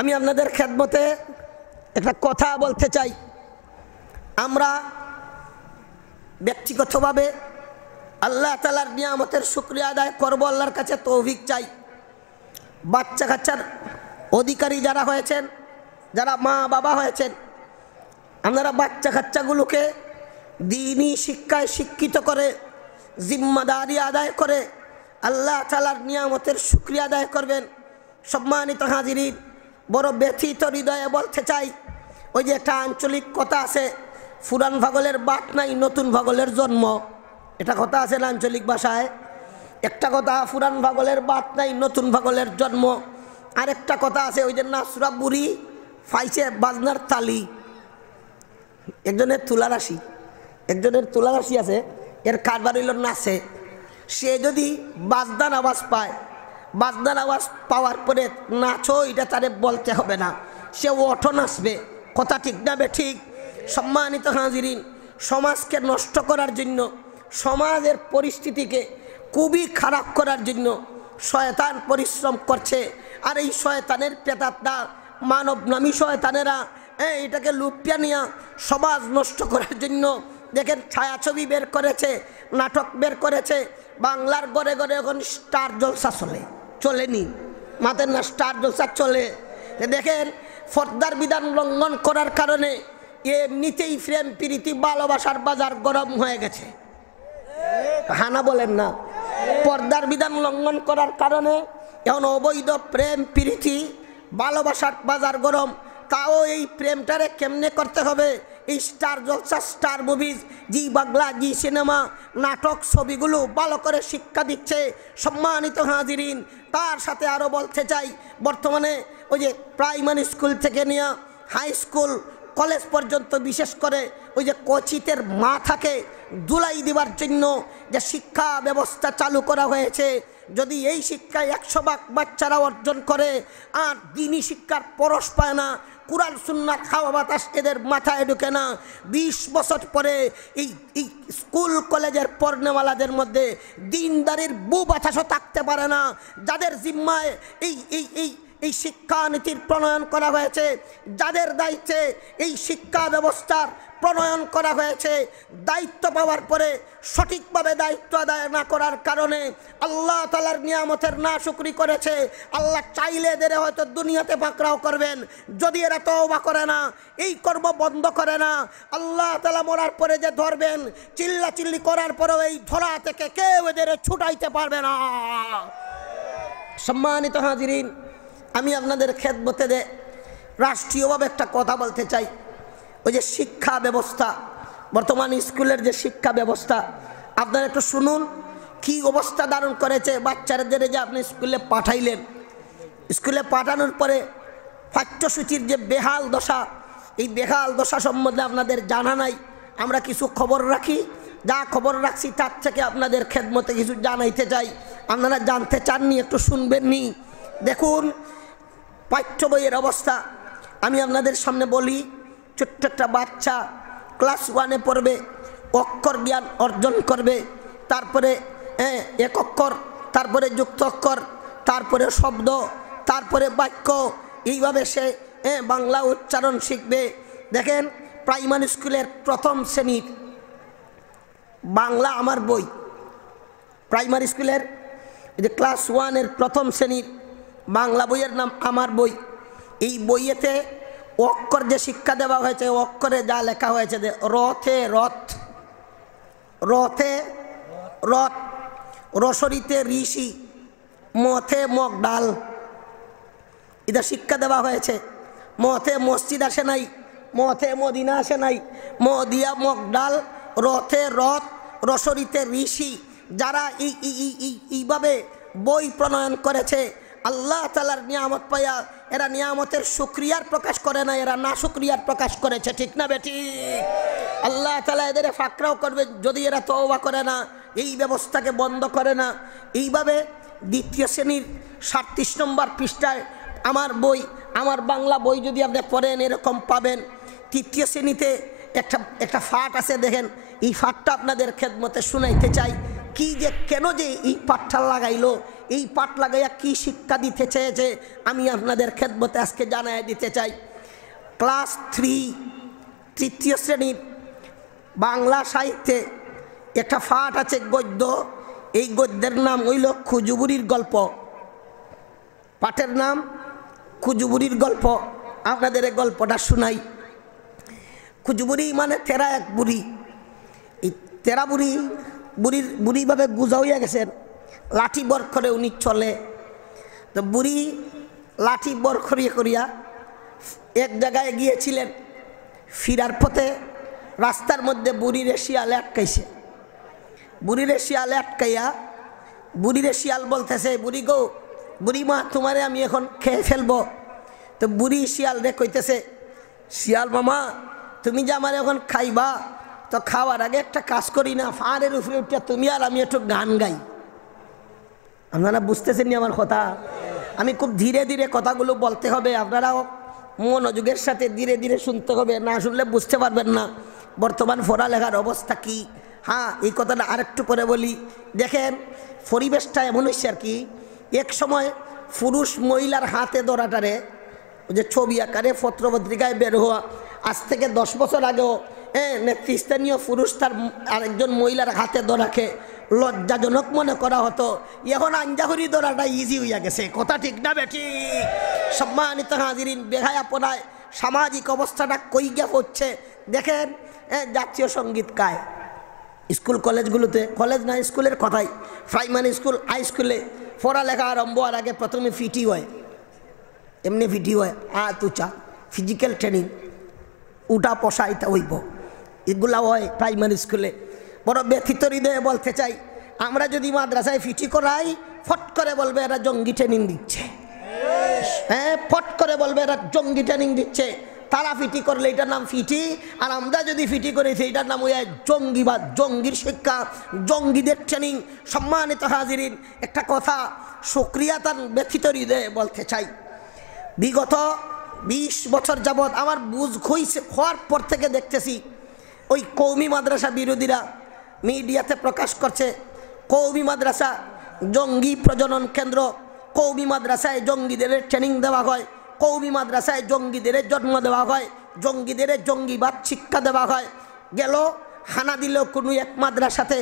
আমি আপনাদের খেদমতে একটা কথা বলতে চাই। আমরা ব্যক্তিগতভাবে আল্লাহ তাআলার নিয়ামতের শুকরিয়া আদায় করব, আল্লাহর কাছে তৌফিক চাই। বাচ্চা কাচ্চার অধিকারী যারা হয়েছেন, যারা মা বাবা হয়েছেন, আপনারা বাচ্চা কাচ্চাগুলোকে দ্বীনি শিক্ষায় শিক্ষিত করে, জিম্মাদারি আদায় করে আল্লাহ তাআলার নিয়ামতের শুকরিয়া আদায় করবেন। সম্মানিত হাজিরিন, বড় ব্যথিত হৃদয়ে বলতে চাই, ওই যে একটা আঞ্চলিক কথা আছে, পুরান পাগলের বাত নাই, নতুন পাগলের জন্ম। এটা কথা আছে না আঞ্চলিক ভাষায়? একটা কথা, পুরান পাগলের বাত নাই, নতুন পাগলের জন্ম। আরেকটা কথা আছে, ওই যে নাসুরা বুড়ি ফাইছে বাজনার তালি। একজনের তুলা রাশি আছে, এর কারবার হইল নাচে। সে যদি বাজনার আওয়াজ পায়, বাজনার আওয়াজ পাওয়ার পরে নাচো, এটা তারে বলতে হবে না, সে ওঠো নাচবে। কথা ঠিক না ঠিক? সম্মানিত হাজিরিন, সমাজকে নষ্ট করার জন্য, সমাজের পরিস্থিতিকে খুবই খারাপ করার জন্য শয়তান পরিশ্রম করছে। আর এই শয়তানের প্রেতাত্মা, মানবনামী শয়তানেরা এটাকে লুপিয়া নিয়ে সমাজ নষ্ট করার জন্য দেখেন ছায়াছবি বের করেছে, নাটক বের করেছে। বাংলার ঘরে ঘরে এখন স্টার জলসা চলেনি মাতের না, স্টার জলসা চলে। দেখেন পর্দার বিধান লঙ্ঘন করার কারণে এমনিতেই প্রেম প্রীতি ভালোবাসার বাজার গরম হয়ে গেছে। হানা বলেন না? পর্দার বিধান লঙ্ঘন করার কারণে এখন অবৈধ প্রেম প্রীতি ভালোবাসার বাজার গরম। তাও এই প্রেমটারে কেমনে করতে হবে, এই স্টার জলসা, স্টার মুভিজ, জি বাংলা, জি সিনেমা, নাটক, ছবিগুলো ভালো করে শিক্ষা দিচ্ছে। সম্মানিত হাজিরিন, তার সাথে আরও বলতে চাই, বর্তমানে ওই যে প্রাইমারি স্কুল থেকে নিয়ে হাই স্কুল, কলেজ পর্যন্ত, বিশেষ করে ওই যে কোচিতের মাথাকে ধুলাই দেওয়ার জন্য যে শিক্ষা ব্যবস্থা চালু করা হয়েছে, যদি এই শিক্ষায় 100 বাচ্চারা অর্জন করে আর দ্বীনি শিক্ষার পরশ পায় না, কুরআন সুন্নাত খাওয়া বাতাস এদের মাথায় ঢুকে না, 20 বছর পরে এই স্কুল কলেজের পড়নেওয়ালাদের মধ্যে দিনদারির বু বাতাসও থাকতে পারে না। যাদের জিম্মায় এই শিক্ষানীতির প্রণয়ন করা হয়েছে, যাদের দায়িত্বে এই শিক্ষা ব্যবস্থার প্রণয়ন করা হয়েছে, দায়িত্ব পাওয়ার পরে সঠিকভাবে দায়িত্ব আদায় না করার কারণে আল্লাহ তাআলার নিয়ামতের নাশুকরি করেছে। আল্লাহ চাইলে এদের হয়তো দুনিয়াতে পাকড়াও করবেন, যদি এরা তওবা করে না, এই কর্ম বন্ধ করে না, আল্লাহ তাআলা মরার পরে যে ধরবেন, চিল্লাচিল্লি করার পরেও এই ধরা থেকে কেউ এদের ছুটাইতে পারবে না। সম্মানিত হাজিরিন, আমি আপনাদের খেদমতে রাষ্ট্রীয়ভাবে একটা কথা বলতে চাই। ওই যে শিক্ষা ব্যবস্থা, বর্তমান স্কুলের যে শিক্ষা ব্যবস্থা, আপনারা একটু শুনুন কি অবস্থা ধারণ করেছে। বাচ্চাদের যে আপনি স্কুলে পাঠাইলেন, স্কুলে পাঠানোর পরে পাঠ্যসূচির যে বেহাল দশা, এই বেহাল দশা সম্বন্ধে আপনাদের জানা নাই। আমরা কিছু খবর রাখি, যা খবর রাখছি তার থেকে আপনাদের খেদমতে কিছু জানাইতে চাই। আপনারা জানতে চাননি, একটু শুনবেন নি। দেখুন পাঠ্য বইয়ের অবস্থা আমি আপনাদের সামনে বলি। ছোট্ট একটা বাচ্চা ক্লাস 1-এ পড়বে, অক্ষর জ্ঞান অর্জন করবে, তারপরে এক অক্ষর, তারপরে যুক্ত অক্ষর, তারপরে শব্দ, তারপরে বাক্য, এইভাবে সে বাংলা উচ্চারণ শিখবে। দেখেন প্রাইমারি স্কুলের প্রথম শ্রেণীর বাংলা আমার বই, প্রাইমারি স্কুলের যে ক্লাস 1-এর প্রথম শ্রেণীর বাংলা বইয়ের নাম আমার বই। এই বইয়েতে অক্ষর যে শিক্ষা দেওয়া হয়েছে, অক্ষরে যা লেখা হয়েছে, রথে রথ, রথে রথ, রসরিতে ঋষি, মথে মগ ডাল, এটা শিক্ষা দেওয়া হয়েছে। মথে মসজিদ আসে নাই, মথে মদিনা আসে নাই, মদিয়া মগ ডাল, রথে রথ, রসরিতে ঋষি। যারা এইভাবে বই প্রণয়ন করেছে আল্লাহ তাআলার নিয়ামত পাইয়া, এরা নিয়ামতের শুকরিয়ার প্রকাশ করে না, এরা না শুকরিয়ার প্রকাশ করেছে। ঠিক না বেটি? আল্লাহ তাআলা এদের ফাকরাও করবে যদি এরা তওবা করে না, এই ব্যবস্থাকে বন্ধ করে না। এইভাবে দ্বিতীয় শ্রেণীর 37 নম্বর পৃষ্ঠায় আমার বই, আমার বাংলা বই যদি আপনি পড়েন এরকম পাবেন। তৃতীয় শ্রেণীতে একটা ফাট আছে, দেখেন এই ফাটটা আপনাদের খেদমতে শুনাইতে চাই। কি যে কেন যে এই পাঠটা লাগাইলো, এই পাঠ লাগাইয়া কি শিক্ষা দিতে চেয়েছে আমি আপনাদের খেদমতে আজকে জানাই দিতে চাই। ক্লাস 3 তৃতীয় শ্রেণীর বাংলা সাহিত্যে একটা ফাট আছে গদ্য, এই গদ্যের নাম হইল খুজুবুরির গল্প। পাঠের নাম খুজুবুরির গল্প। আপনাদের এই গল্পটা শুনাই। খুজুবুরি মানে তেরা এক বুড়ি। এই তেরা বুড়িভাবে গুজা হইয়া গেছেন, লাঠি বর করে উনি চলে। তো বুড়ি লাঠি বর করিয়া এক জায়গায় গিয়েছিলেন, ফিরার পথে রাস্তার মধ্যে বুড়িরে শিয়ালে আটকাইছে। বুড়িরে শিয়ালে আটকাইয়া বুড়িরে শিয়াল বলতেছে, বুড়ি গো, বুড়ি মা তোমারে আমি এখন খেয়ে ফেলবো। তো বুড়ি শিয়াল রে কইতেছে, শিয়াল মামা তুমি যে আমার এখন খাইবা, তো খাওয়ার আগে একটা কাজ করি না, ফাঁড়ের উপরে উঠে তুমি আর আমি একটু গান গাই। আপনারা বুঝতেছেন নি আমার কথা? আমি খুব ধীরে ধীরে কথাগুলো বলতে হবে, আপনারাও মনোযোগের সাথে ধীরে ধীরে শুনতে হবে, না শুনলে বুঝতে পারবেন না বর্তমান পড়ালেখার অবস্থা কি। হ্যাঁ, এই কথাটা আরেকটু পরে বলি। দেখেন পরিবেশটা এমন হচ্ছে আর কি, এক সময় পুরুষ মহিলার হাতে ধরাটারে যে ছবি আকারে পত্রপত্রিকায় বের হওয়া, আজ থেকে 10 বছর আগেও নেতৃস্থানীয় পুরুষ তার আরেকজন মহিলার হাতে ধরাকে লজ্জাজনক মনে করা হতো। এখন আঞ্জাহরি ধরাটা ইজি হইয়া গেছে। কথা ঠিক না বেটি? সম্মানিত হাজিরিন, বেহায়াপনায় সামাজিক অবস্থাটা কই গিয়া হচ্ছে। দেখেন জাতীয় সঙ্গীত গায় স্কুল কলেজগুলোতে, কলেজ না স্কুলের কথাই, প্রাইমারি স্কুল হাই স্কুলে পড়ালেখা আরম্ভ হওয়ার আগে প্রথমে ফিটি হয়, এমনি ফিটি হয়, তুচা ফিজিক্যাল ট্রেনিং, উঠা পশা এটা হইব, এগুলা হয় প্রাইমারি স্কুলে। বড় ব্যথিত হৃদয়ে বলতে চাই, আমরা যদি মাদ্রাসায় ফিটি করাই, ফট করে বলবে এরা জঙ্গি ট্রেনিং দিচ্ছে। হ্যাঁ, ফট করে বলবে এরা জঙ্গি ট্রেনিং দিচ্ছে। তারা ফিটি করলে এটার নাম ফিটি, আর আমরা যদি ফিটি করেছি এটার নাম হয়ে জঙ্গি বা জঙ্গির শিক্ষা, জঙ্গিদের ট্রেনিং। সম্মানিত হাজিরিন, একটা কথা শুকরিয়া তার ব্যথিত হৃদয়ে বলতে চাই, বিগত 20 বছর যাবৎ আমার বুঝ হওয়ার পর থেকে দেখতেছি ওই কওমি মাদ্রাসা বিরোধীরা মিডিয়াতে প্রকাশ করছে, কওমি মাদ্রাসা জঙ্গি প্রজনন কেন্দ্র, কওমি মাদ্রাসায় জঙ্গিদের ট্রেনিং দেওয়া হয়, কওমি মাদ্রাসায় জঙ্গিদের জন্ম দেওয়া হয়, জঙ্গিদের জঙ্গিবাদ শিক্ষা দেওয়া হয়। গেল হানা দিল কোনো এক মাদ্রাসাতে,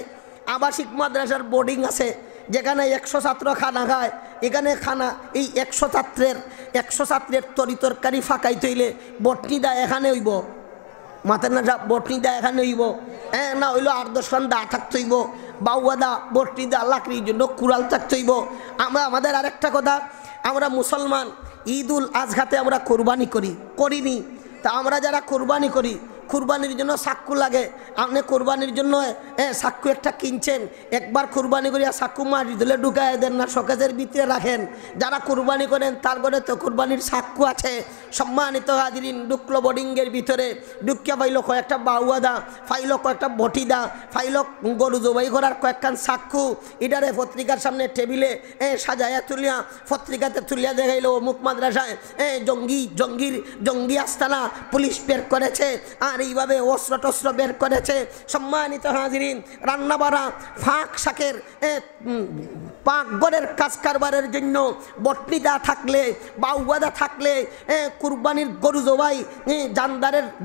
আবাসিক মাদ্রাসার বোর্ডিং আছে যেখানে 100 ছাত্র খানা খায়, এখানে খানা এই 100 ছাত্রের তরিতরকারি ফাঁকাই তৈলে বটনিদা এখানে হইব, মাথার না বটনিদা এখানে হইব, না হইলো 8-10 খান দা থাকতে হইব, বাউদা বটনিদা লাকড়ির জন্য কুড়াল থাকতে হইব। আমাদের আরেকটা কথা, আমরা মুসলমান ঈদুল আজহাতে আমরা কোরবানি করিনি, তা আমরা যারা কোরবানি করি কুরবানির জন্য চাক্ষু লাগে, আপনি কুরবানির জন্য চাক্ষু একটা কিনছেন, একবার কুরবানি করিয়া চাক্ষু মাটি দিলে ঢুকায় দেন না, শোকেজের ভিতরে রাখেন। যারা কুরবানি করেন তার ঘরে তো কুরবানির চাক্ষু আছে। সম্মানিত হাজিরিন, ঢুকলো বোর্ডিংয়ের ভিতরে, ঢুকিয়া পাইল কয়েকটা বাউয়াদা, পাইল কয়েকটা বটিদা, পাইল গরু জবাই করার কয়েকখান চাক্ষু। এটারে পত্রিকার সামনে টেবিলে সাজাইয়া তুলিয়া পত্রিকাতে তুলিয়া দেখাইল অমুক মাদ্রাসায় জঙ্গি আস্তানা পুলিশ বের করেছে, আর এইভাবে অস্ত্র টস্ত্র বের করেছে। সম্মানিত হাজিরিন, রান্না বাড়া ফাঁক শাকের পাকঘরের কাজ কারবারের জন্য বটনিদা থাকলে, বাউবাদা থাকলে, কুরবানির গরু জবাই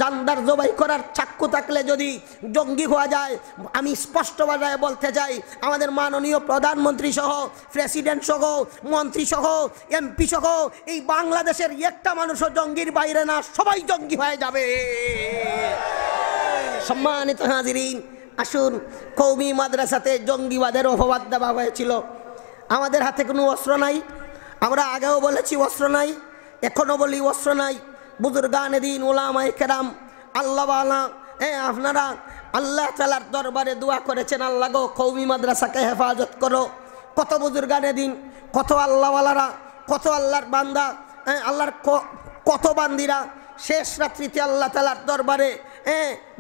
জানদার জবাই করার চাক্ষু থাকলে যদি জঙ্গি হওয়া যায়, আমি স্পষ্ট ভাষায় বলতে চাই, আমাদের মাননীয় প্রধানমন্ত্রী সহ, প্রেসিডেন্ট সহ, মন্ত্রী সহ, এমপি সহ এই বাংলাদেশের একটা মানুষও জঙ্গির বাইরে না, সবাই জঙ্গি হয়ে যাবে। সম্মানিত হাজিরিন, আসুন, কওমি মাদ্রাসাতে জঙ্গিবাদের অপবাদ দেওয়া হয়েছিল। আমাদের হাতে কোনো অস্ত্র নাই, আমরা আগেও বলেছি অস্ত্র নাই, এখনও বলি অস্ত্র নাই। বুজুর্গানে দিন, উলামায়ে কেরাম, আল্লাহওয়ালা, আপনারা আল্লাহ তাআলার দরবারে দোয়া করেছেন, আল্লাহ গো কওমি মাদ্রাসাকে হেফাজত করো। কত বুজুর্গানে দিন, কত আল্লাহওয়ালারা, কত আল্লাহর বান্দা, আল্লাহর কত বান্দিরা শেষ রাত্রিতে আল্লাহ তাআলার দরবারে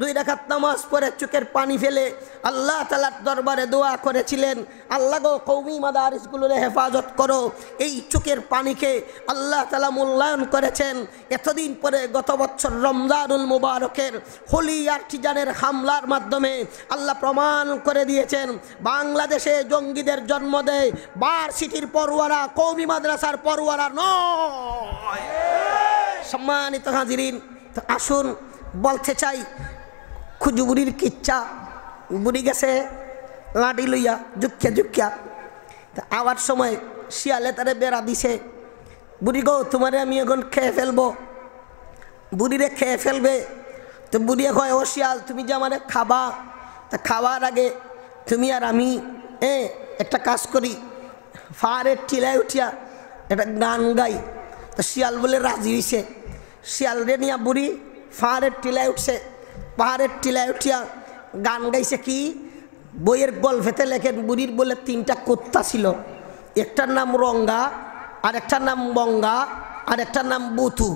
2 রাকাত নামাজ পড়ে চোখের পানি ফেলে আল্লাহ তাআলার দরবারে দোয়া করেছিলেন, আল্লাহ গো কওমি মাদারিসগুলোরে হেফাজত করো। এই চোখের পানিকে আল্লাহ তাআলা মূল্যায়ন করেছেন। এতদিন পরে গত বছর রমজানুল মুবারকের হোলি আর্টিজানের হামলার মাধ্যমে আল্লাহ প্রমাণ করে দিয়েছেন বাংলাদেশে জঙ্গিদের জন্ম দেয় ভার্সিটির পড়ুয়ারা, কওমি মাদ্রাসার পড়ুয়ারা নয়। সম্মানিত হাজিরিন, তো আসুন বলতে চাই, খুজু বুড়ির কিচ্ছা, বুড়ি গেছে লাঠি লইয়া জুকিয়া তা আবার সময় শিয়ালে তারে বেড়া দিছে, বুড়ি গো তোমারে আমি এখন খেয়ে ফেলবো। বুড়িরে খেয়ে ফেলবে, তো বুড়ি কয় ও শিয়াল তুমি যে আমারে খাবা, তা খাওয়ার আগে তুমি আর আমি একটা কাজ করি, ফাড়ের টিলায় উঠিয়া একটা গান গাই। তো শিয়াল বলে রাজি হইছে, শিয়াল রে নিয়া বুড়ি পাহাড়ের টিলায় উঠছে, পাহাড়ের টিলায় উঠিয়া গান গাইছে। কি বইয়ের গল্পেতে লেখেন, বুড়ির বলে 3টা কুত্তা ছিল, একটার নাম রঙ্গা, আর একটার নাম বঙ্গা, আর একটার নাম বুতু।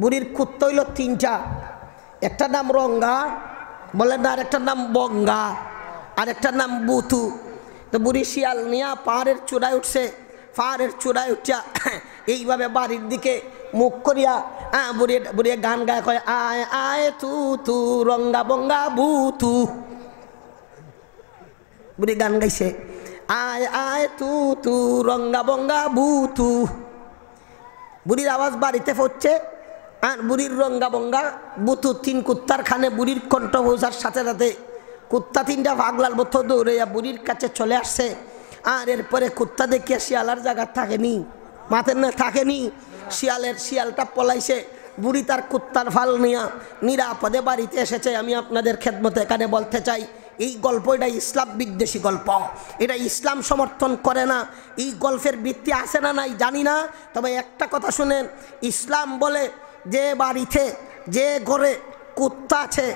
বুড়ির কুত্তা হইল 3টা, একটার নাম রঙ্গা বলেন, আর একটার নাম বঙ্গা, আর একটার নাম বুতু। তো বুড়ি শিয়াল নিয়া পাহাড়ের চূড়ায় উঠছে, পাহাড়ের চূড়ায় উঠিয়া এইভাবে বাড়ির দিকে মুখ করিয়া বুড়িয়ে গান গায়, কয় আয় আয় তু তু রঙ্গা বঙ্গা বুতু। বুড়ি গান গাইছে, আয় আয় তু তু রঙ্গা বঙ্গা বুতু। বুড়ির আওয়াজ বাড়িতে পড়ছে, আর বুড়ির রঙ্গা বঙ্গা বুতু 3 কুত্তার খানে বুড়ির কণ্ঠ পৌঁছার সাথে সাথে কুত্তা 3টা ভাগলাল মতো দৌড়াইয়া বুড়ির কাছে চলে আসছে। আর এরপরে কুত্তা দেখিয়া শিয়ালার জায়গা থাকেনি, মাথার না থাকেনি, শিয়ালটা পলাইছে। বুড়ি তার কুত্তার ফাল নিয়া নিরাপদে বাড়িতে এসেছে। আমি আপনাদের খেদমতে এখানে বলতে চাই, এই গল্প এটা ইসলাম বিদ্বেষী গল্প, এটা ইসলাম সমর্থন করে না। এই গল্পের ভিত্তি আছে না নাই জানি না, তবে একটা কথা শুনেন, ইসলাম বলে যে বাড়িতে যে ঘরে কুত্তা আছে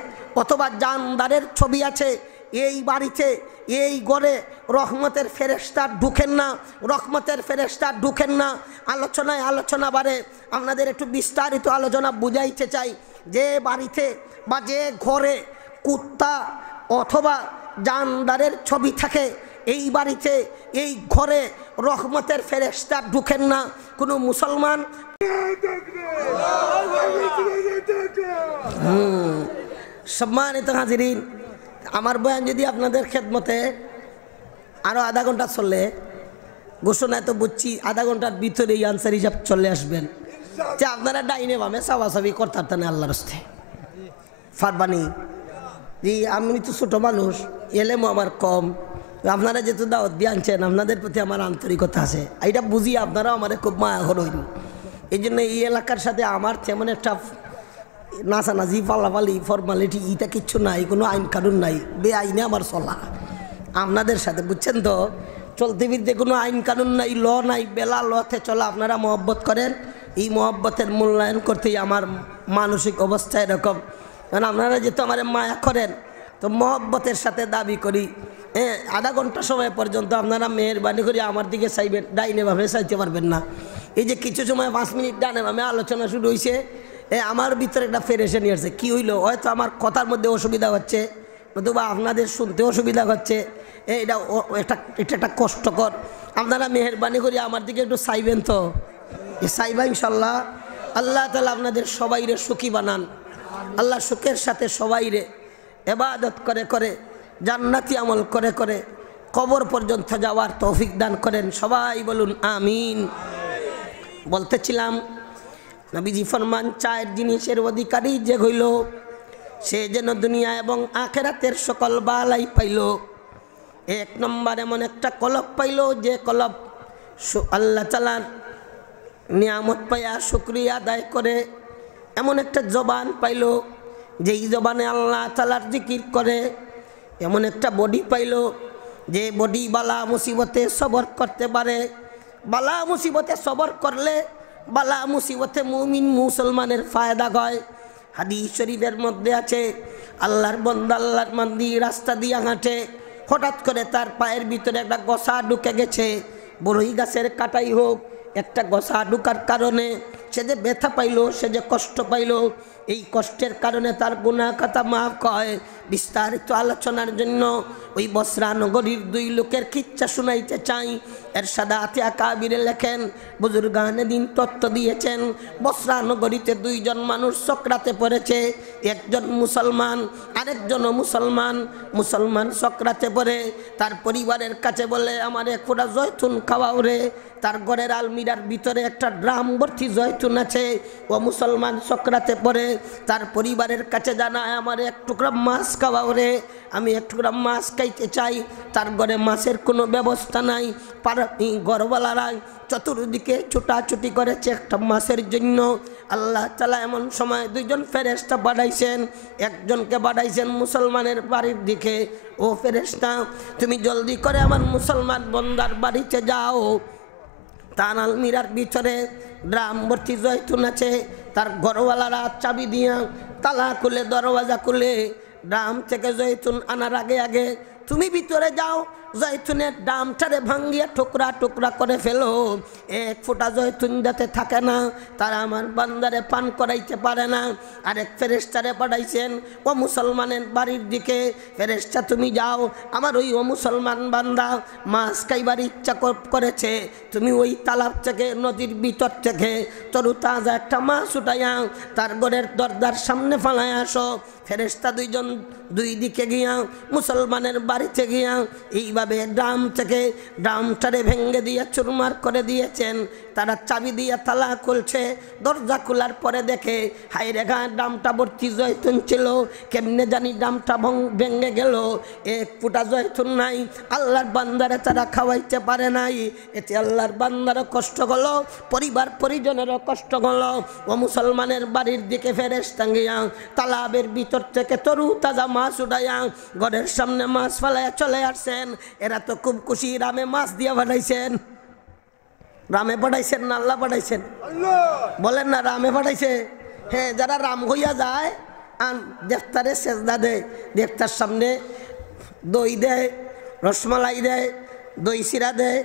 অথবা জানদারের ছবি আছে, এই বাড়িতে এই ঘরে রহমতের ফেরেশতা ঢুকেন না, রহমতের ফেরেশতা ঢুকেন না। আলোচনা বাড়ে, আপনাদের একটু বিস্তারিত আলোচনা বুঝাইতে চাই। যে বাড়িতে বা যে ঘরে কুত্তা অথবা জানদারের ছবি থাকে, এই বাড়িতে এই ঘরে রহমতের ফেরেশতা ঢুকেন না। কোনো মুসলমান সম্মানিত হাজিরিন, আমার বয়ান যদি আপনাদের খেদমতে আরও আধা ঘন্টা চলে, ঘোষণায় তো বুঝছি আধা ঘন্টার ভিতরে এই আনসার হিসাব চলে আসবেন, যে আপনারা ডাইনে বামে চাওয়াচাবি করতে না আল্লাহর হস্তে ফারবানি। জি আমি তো ছোটো মানুষ, এলেমও আমার কম, আপনারা যেহেতু দাওয়াত দিয়ে আনছেন, আপনাদের প্রতি আমার আন্তরিকতা আছে, এইটা বুঝি আপনারাও আমার খুব মায়া হরইন। এই জন্য এই এলাকার সাথে আমার তেমন একটা নাচানাচি পাল্লাপালি ফর্মালিটি ইটা কিচ্ছু নাই, কোনো আইন কানুন নাই, বেআইনে আমার চলা আপনাদের সাথে, বুঝছেন তো। চলতে ফিরতে কোনো আইন কানুন নাই, ল নাই, বেলা লতে চলা। আপনারা মহব্বত করেন, এই মহব্বতের মূল্যায়ন করতেই আমার মানসিক অবস্থা এরকম। কারণ আপনারা যেহেতু আমার মায়া করেন, তো মহব্বতের সাথে দাবি করি আধা ঘন্টা সময় পর্যন্ত আপনারা মেহরবানি করে আমার দিকে চাইবেন, ডাইনে ভাবে চাইতে পারবেন না। এই যে কিছু সময় 5 মিনিট ডানে ভাবে আলোচনা শুরু হয়েছে, আমার ভিতরে একটা ফেরেশানি আসছে। কি হইলো? হয়তো আমার কথার মধ্যে অসুবিধা হচ্ছে, নতুবা আপনাদের শুনতে অসুবিধা হচ্ছে। এটা একটা কষ্টকর। আপনারা মেহরবানি করে আমার দিকে একটু চাইবেন তো, চাইবা ইনশাল্লাহ। আল্লাহ তাআলা আপনাদের সবাইরে সুখী বানান। আল্লাহ সুখের সাথে সবাইরে ইবাদত করে করে জান্নাতি আমল করে করে কবর পর্যন্ত যাওয়ার তৌফিক দান করেন। সবাই বলুন আমিন। বলতেছিলাম, নবীজি ফরমান 4 জিনিসের অধিকারী যে হইল, সে যেন দুনিয়া এবং আখেরাতের সকল বালাই পাইল। 1 নম্বর এমন একটা কলব পাইল, যে কলব আল্লাহ তাআলার নিয়ামত পাইয়া শুকরিয়া আদায় করে। এমন একটা জবান পাইল, যেই জবানে আল্লাহ তাআলার জিকির করে। এমন একটা বডি পাইল, যে বডি বালা মুসিবতে সবর করতে পারে। বালা মুসিবতে সবর করলে বালা মুসিবতে মুমিন মুসলমানের ফায়দা হয়। হাদিস শরীফের মধ্যে আছে, আল্লাহর বান্দা আল্লাহর মান্দি রাস্তা দিয়ে হাঁটে, হঠাৎ করে তার পায়ের ভিতরে একটা গোসা ঢুকে গেছে। বড়ই গাছের কাটাই হোক, একটা গোসা ঢুকার কারণে সে যে ব্যথা পাইল, সে যে কষ্ট পাইল, এই কষ্টের কারণে তার গুনাহ খাতা মাফ হয়। বিস্তারিত আলোচনার জন্য ওই বসরা নগরীর 2 লোকের কিচ্ছা শুনাইতে চাই। এরশাদাতে আকাবিরে লেখেন, বুজুর্গানে দিন তত্ত্ব দিয়েছেন, বসরা নগরীতে 2 জন মানুষ চক্রাতে পড়েছে। একজন মুসলমান, আরেকজনও মুসলমান। মুসলমান চক্রাতে পড়ে তার পরিবারের কাছে বলে, আমার 1 ফোঁটা জয়তুন খাওয়াও রে। তার ঘরের আলমিরার ভিতরে একটা ড্রাম ভর্তি জয়তুন আছে। ও মুসলমান চক্রাতে পড়ে তার পরিবারের কাছে জানায়, আমার 1 টুকরা মাছ খাওয়াও রে, আমি 1 টুকরা মাছ খাইতে চাই। তার ঘরে মাছের কোনো ব্যবস্থা নাই। ঘরওয়ালারা চতুর্দিকে ছুটাছুটি করেছে একটা মাছের জন্য। আল্লাহ তাআলা এমন সময় 2 জন ফেরেশতা পাঠাইছেন। একজনকে পাঠাইছেন মুসলমানের বাড়ির দিকে, ও ফেরেশতা তুমি জলদি করে আমার মুসলমান বান্দার বাড়িতে যাও। তার আলমিরার ভিতরে ড্রাম ভর্তি জয়তুন আছে। তার ঘরওয়ালারা চাবি দিয়া তালা খুলে দরওয়াজা খুলে ড্রাম থেকে জয়তুন আনার আগে আগে তুমি ভিতরে যাও, জয়তুনের ডামটারে ভাঙ্গিয়া টুকরা টুকরা করে ফেলো। 1 ফোঁটা জয়তুন যাতে থাকে না, তারা আমার বান্দারে পান করাইতে পারে না। আরেক ফেরেশতারে পাঠাইছেন ও মুসলমানের বাড়ির দিকে, ফেরেশতা তুমি যাও, আমার ওই মুসলমান বান্দা মাছ খাইবার ইচ্ছা করেছে, তুমি ওই তালাব থেকে নদীর ভিতর থেকে তরু তাজা একটা মাছ উঠাইয়া তার ঘরের দরজার সামনে ফালায় আসো। ফেরেশতা 2 জন 2 দিকে গিয়া মুসলমানের বাড়িতে গিয়া এইভাবে ড্রাম থেকে ড্রামটারে ভেঙে দিয়ে চুরমার করে দিয়েছেন। তারা চাবি দিয়ে তালা খুলছে। দরজা খোলার পরে দেখে, হাই রেখা ড্রামটা ভর্তি জয়তুন ছিল, কেমনে জানি ড্রামটা ভেঙে গেল। 1 ফোঁটা জয়তুন নাই। আল্লাহর বান্দারে তারা খাওয়াইতে পারে নাই। এতে আল্লাহর বান্দারও কষ্ট হলো, পরিবার পরিজনেরও কষ্ট হলো। ও মুসলমানের বাড়ির দিকে ফেরেশতা গিয়া তালাবের ভিতর থেকে তরু তাজা মাছ উঠাইয়া ঘরের সামনে মাছ ফেলাইয়া চলে আসছেন। এরা তো খুব খুশি, রামে মাছ দিয়ে পাঠাইছেন। রামে পাঠাইছেন না আল্লাহ পাঠাইছেন? বলেন না, রামে পাঠাইছে। হ্যাঁ, যারা রাম হইয়া যায় আর দেবতারে সেজদা দেয়, দেবতার সামনে দই দেয়, রসমালাই দেয়, দই চিরা দেয়,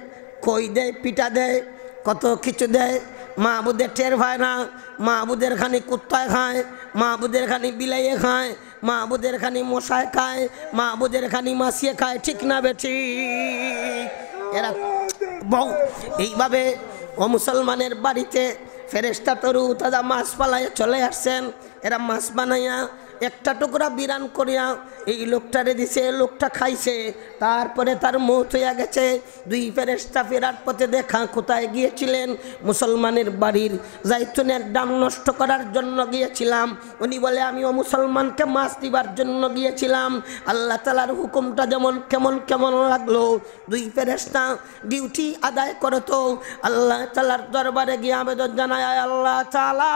কই দেয়, পিঠা দেয়, কত কিছু দেয়। মাহবুদের টের পায় না। মাহবুদের খানি কুত্তায় খায়, মাহবুদের খানি বিলাইয়ে খায়, মাহবুদের খানি মশায় খায়, মাহবুদের খানি মাছিয়ে খায়। ঠিক না বেঠি? এরা বউ এইভাবে ও মুসলমানের বাড়িতে ফেরেশতা তরু তাজা মাছ পালায় চলে আসছেন। এরা মাছ বানাইয়া একটা টুকরা বিরান করিয়া এই লোকটারে দিছে, লোকটা খাইছে। তারপরে তার মৌত হইয়া গেছে। 2 ফেরেশতা ফেরার পথে দেখা কোথায় গিয়েছিলেন? মুসলমানের বাড়ির জাইতুনের ডাম নষ্ট করার জন্য গিয়েছিলাম। উনি বলে, আমি ও মুসলমানকে মাছ দিবার জন্য গিয়েছিলাম। আল্লাহ তাআলার হুকুমটা যেমন কেমন কেমন লাগলো। 2 ফেরেশতা ডিউটি আদায় করতো। আল্লাহ তাআলার দরবারে গিয়ে আবেদন জানায়, আল্লাহ তাআলা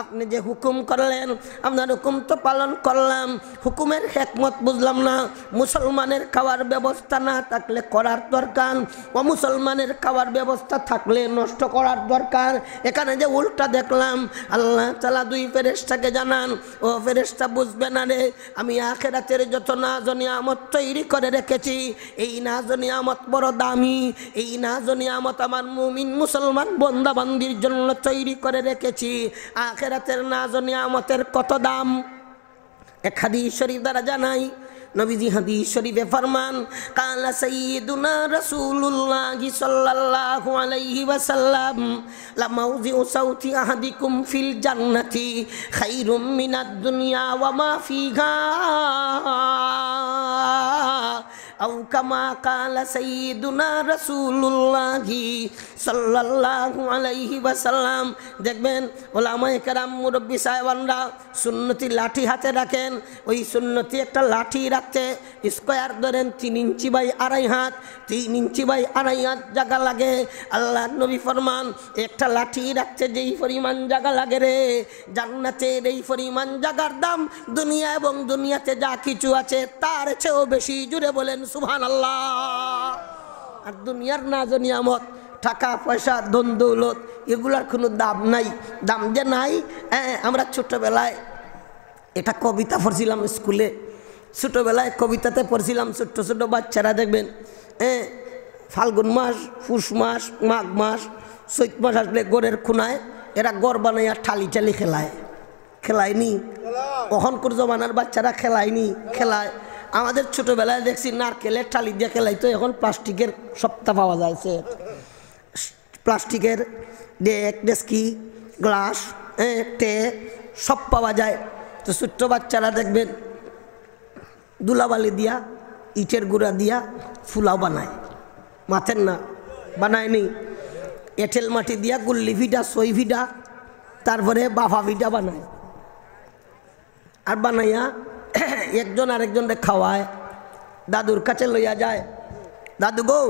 আপনি যে হুকুম করলেন আপনার হুকুম তো পালন করলাম, হুকুমের হিকমত বুঝলাম না। মুসলমানের খাওয়ার ব্যবস্থা না থাকলে করার দরকার, অমুসলমানের খাওয়ার ব্যবস্থা থাকলে নষ্ট করার দরকার। এখানে যে উল্টা দেখলাম, আল্লাহ তাআলা দুই ফেরেশতাকে জানান, ও ফেরেশতা বুঝবে না রে, আমি আখিরাতের যত নাজ ও নিয়ামত তৈরি করে রেখেছি, এই নাজ ও নিয়ামত বড় দামি, এই নাজ ও নিয়ামত আমার মুমিন মুসলমান বান্দা বান্দির জন্য তৈরি করে রেখেছি। আখিরাতের নাজ ও নিয়ামতের কত দাম এক হাদিস শরীফ দ্বারা জানাই। নবীজি হাদিস শরীফে ফরমান, কালা সাইয়্যিদুনা রাসূলুল্লাহ সাল্লাল্লাহু আলাইহি ওয়াসাল্লাম, লা মাউযিউ সাউতি আহাদিকুম ফিল জান্নাতি খায়রুম মিনাদ দুনিয়া ওয়া মা ফিহা, আও কামা কালা সাইয়্যিদুনা রাসূলুল্লাহ সাল্লাল্লাহু আলাইহি ওয়াসাল্লাম। দেখবেন ওলামায়ে কেরাম মুরব্বি সাহেবানরা সুন্নতি লাঠি হাতে রাখেন, ওই সুন্নতি একটা লাঠি রাখতে স্কোয়ার ধরেন 3 ইঞ্চি বাই 2.5 হাত, 3 ইঞ্চি বাই 2.5 হাত জায়গা লাগে। আল্লাহ নবী ফরমান, একটা লাঠি রাখতে যেই পরিমাণ জায়গা লাগে রে, জান্নাতের এই পরিমাণ জায়গার দাম দুনিয়া এবং দুনিয়াতে যা কিছু আছে তার চেয়েও বেশি। জুড়ে বলেন সুবহানাল্লাহ। আর দুনিয়ার নাজ ও নিয়ামত, টাকা পয়সা ধন দৌলত, এগুলার কোনো দাম নাই। দাম যে নাই, আমরা ছোটবেলায় এটা কবিতা পড়ছিলাম স্কুলে, ছোটোবেলায় কবিতাতে পড়ছিলাম, ছোট্ট ছোটো বাচ্চারা দেখবেন ফাল্গুন মাস, পুষ মাস, মাঘ মাস, চৈত মাস আসলে গড়ের খুনায় এরা গড় বানাইয়া ঠালি ঠালি খেলায়নি? অহনকুর জমানার বাচ্চারা খেলায়নি? খেলায়। আমাদের ছোটোবেলায় দেখছি নারকেলের ঠালি দিয়ে খেলাইতো, এখন প্লাস্টিকের সপ্তাহ পাওয়া যাচ্ছে, প্লাস্টিকের ডেক ডেস্কি গ্লাস টে সব পাওয়া যায়। তো ছোট্ট বাচ্চারা দেখবেন দুলাবালি দিয়া, ইটের গুঁড়া দিয়া ফুলাও বানায়, মাথের না বানায়নি, এঁটেল মাটি দিয়া গুল্লি ভিটা, সই ভিটা, তারপরে বাফা ভিটা বানায়। আর বানাইয়া একজন আরেকজনকে খাওয়ায়, দাদুর কাছে লইয়া যায়, দাদু গো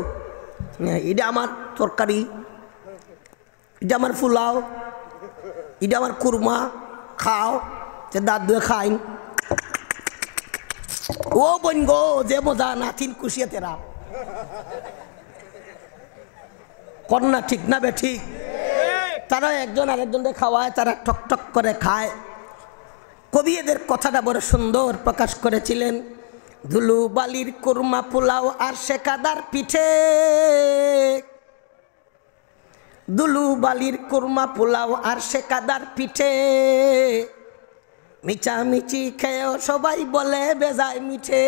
এটা আমার তরকারি, এটা আমার ফুলাও, এটা আমার কুরমা, খাও। যে দাদু খাইন, ও বোন গো যে মজা, নাতিন কুশিয়া তেরা কন্যা, ঠিক না বে ঠিক? তারা একজন আরেকজনকে খাওয়ায়, তারা টক টক করে খায়। কবি এদের কথাটা বড় সুন্দর প্রকাশ করেছিলেন, ধুলু বালির কুরমা পোলাও আর শেকাদার পিঠে, দুলু বালির কুরমা পোলাও আর শেকাদার পিঠে, মিচামিচি খেয়েও সবাই বলে বেজায় মিঠে।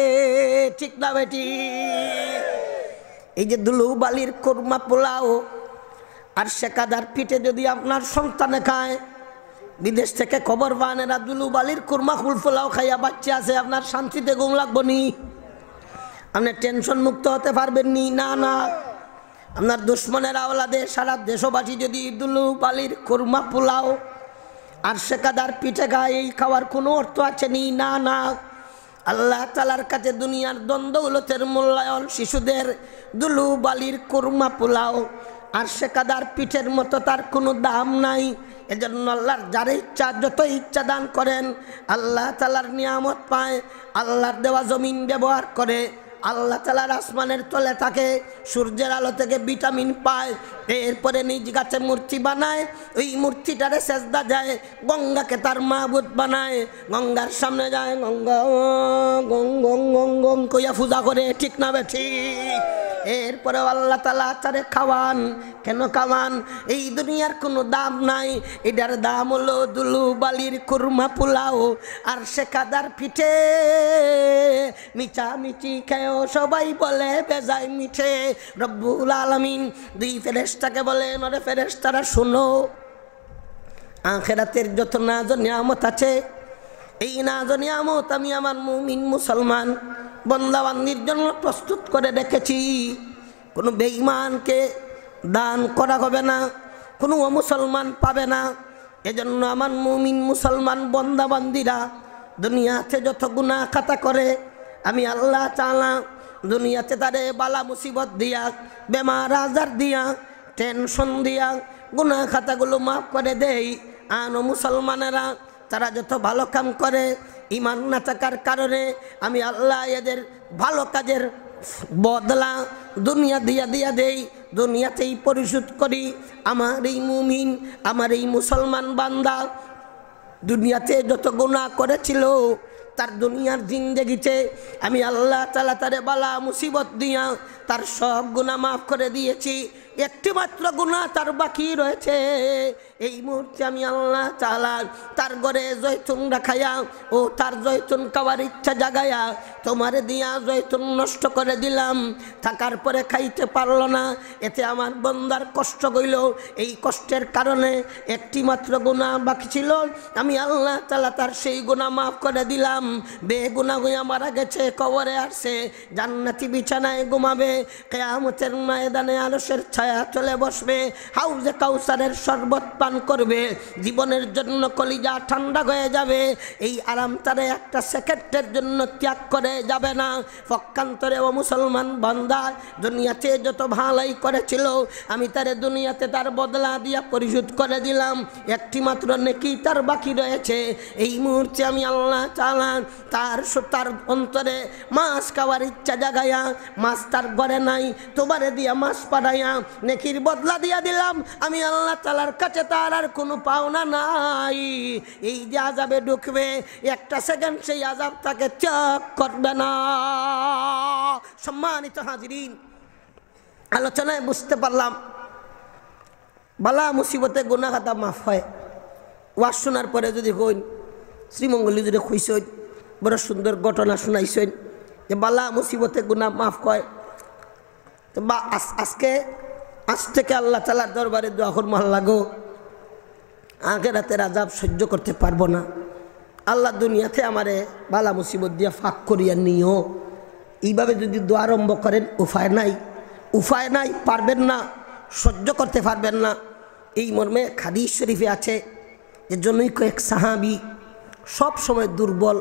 ঠিক না বেটি? এই যে দুলু বালির কুরমা পোলাও আর শেকাদার পিঠে যদি আপনার সন্তানে খায়, বিদেশ থেকে খবর পান এরা দুলু বালির কুরমা ফুল পোলাও খাইয়া বাচ্চা আছে, আপনার শান্তিতে ঘুম লাগবো নি? আপনি টেনশন মুক্ত হতে পারবেন নি? না না। আপনার দুশ্মনের আওলাদে সারা দেশবাসী যদি দুলু বালির কুরমা পোলাও আর শেকাদার পিঠে খায়, এই খাওয়ার কোনো অর্থ আছে নি? না না। আল্লাহ তাআলার কাছে দুনিয়ার দ্বন্দ্বলতের মূল্যায়ন শিশুদের দুলু বালির কুরমা পোলাও আর শেকাদার পিঠের মতো তার কোনো দাম নাই। এজন্য আল্লাহর যার ইচ্ছা যত ইচ্ছা দান করেন, আল্লাহ তাআলার নিয়ামত পায়, আল্লাহর দেওয়া জমিন ব্যবহার করে, আল্লাহ তাআলার আসমানের তলে থাকে, সূর্যের আলো থেকে ভিটামিন পায়, এরপরে নিজ গাছে মূর্তি বানায়, ওই মূর্তিটারে সেজদা যায়, গঙ্গাকে তার মাবুদ বানায়, গঙ্গার সামনে যায়, গঙ্গা গং গং গং গং কইয়া পূজা করে। ঠিক না বেঠি? এরপরে আল্লাহ তাআলা তারে খাওয়ান। কেন খাওয়ান? এই দুনিয়ার কোনো দাম নাই, এটার দাম হলো দুলু বালির কুরমা পোলাও আর শেকাদার পিঠে, মিচামিচি খেয়েও সবাই বলে বেজায় মিঠে। রব্বুল আলামিন দুই ফেরেশতাকে বলেন, ওরে ফেরেশতারা শোনো, আখিরাতের যত নাজ ও নিয়ামত আছে, এই নাজ ও নিয়ামত আমি আমার মুমিন মুসলমান বান্দাবান্দির জন্য প্রস্তুত করে রেখেছি। কোনো বেঈমানকে দান করা হবে না, কোনো অমুসলমান পাবে না। এজন্য আমার মুমিন মুসলমান বান্দাবান্দিরা দুনিয়াতে যত গুনাহ খাতা করে, আমি আল্লাহ তাআলা দুনিয়াতে তারে বালা মুসিবত দিয়া, বেমার আজার দিয়া, টেনশন দিয়া গুনাহ খাতাগুলো মাফ করে দেই। আন মুসলমানেরা তারা যত ভালো কাম করে ঈমান না থাকার কারণে আমি আল্লাহ এদের ভালো কাজের বদলা দুনিয়া দিয়া দেই, দুনিয়াতেই পরিশোধ করি। আমার এই মুমিন, আমার এই মুসলমান বান্দা দুনিয়াতে যত গুনাহ করেছিল তার দুনিয়ার জিন্দেগিতে আমি আল্লাহ তাআলা তারে বালা মুসিবত দিয়া তার সব গুনাহ মাফ করে দিয়েছি। একটি মাত্র গুনাহ তার বাকি রয়েছে। এই মুহূর্তে আমি আল্লাহ তাআলা তার ঘরে জয়তুন রাখাইয়া ও তার জয়তুন খাওয়ার ইচ্ছা জাগাইয়া তোমারে দিয়া জয়তুন নষ্ট করে দিলাম। থাকার পরে খাইতে পারলো না, এতে আমার বন্দার কষ্ট হইল। এই কষ্টের কারণে একটি মাত্র গুনাহ বাকি ছিল, আমি আল্লাহ তাআলা তার সেই গুনাহ মাফ করে দিলাম। বেগুনাহ হইয়া মারা গেছে, কবরে আসছে, জান্নাতি বিছানায় ঘুমাবে, কিয়ামতের ময়দানে আরশের ছায়া চলে বসবে, হাউজে কাউসারের শরবত পান করবে, জীবনের জন্য কলিজা ঠান্ডা হয়ে যাবে। এই আরাম তারে একটা সেকেন্ডের জন্য ত্যাগ করে যাবে না। পক্ষান্তরে ও মুসলমান বান্দা দুনিয়াতে যত ভালাই করেছিল আমি তারে দুনিয়াতে তার বদলা দিয়া পরিশোধ করে দিলাম। একটি মাত্র নেকি তার বাকি রয়েছে। এই মুহূর্তে আমি আল্লাহ তাআলা তার অন্তরে মাছ খাওয়ার ইচ্ছা জাগাইয়া, মাছ তার ঘরে নাই, তোমারে দিয়া মাছ পাঠাইয়া নেকির বদলা দিয়া দিলাম। আমি আল্লাহ তাআলার কাছে তার আর কোনো পাওনা নাই। এই যে আযাবে ঢুকবে একটা সেকেন্ড সেই আযাব তাকে ত্যাগ করবে না। সম্মানিত হাজিরিন, আলোচনায় বুঝতে পারলাম বালা মুসিবতে গুনাহ খাতা মাফ হয়। ওয়াজ শোনার পরে যদি কইন শ্রীমঙ্গলী যদি খুঁজছেন বড় সুন্দর ঘটনা শুনাইছেন যে বালা মুসিবতে গুনাহ মাফ হয়, তো বা আজ থেকে আল্লাহ তাআলার দরবারে দোয়া করবো, আল্লাহ গো আখিরাতের আযাব সহ্য করতে পারবো না, আল্লাহ দুনিয়াতে আমারে বালা মুসিবত দিয়া ফাঁক করিয়া নিও। এইভাবে যদি দোয়া আরম্ভ করেন উপায় নাই, পারবেন না, সহ্য করতে পারবেন না। এই মর্মে হাদিস শরীফে আছে যে জনৈক এক সাহাবী সব সময় দুর্বল,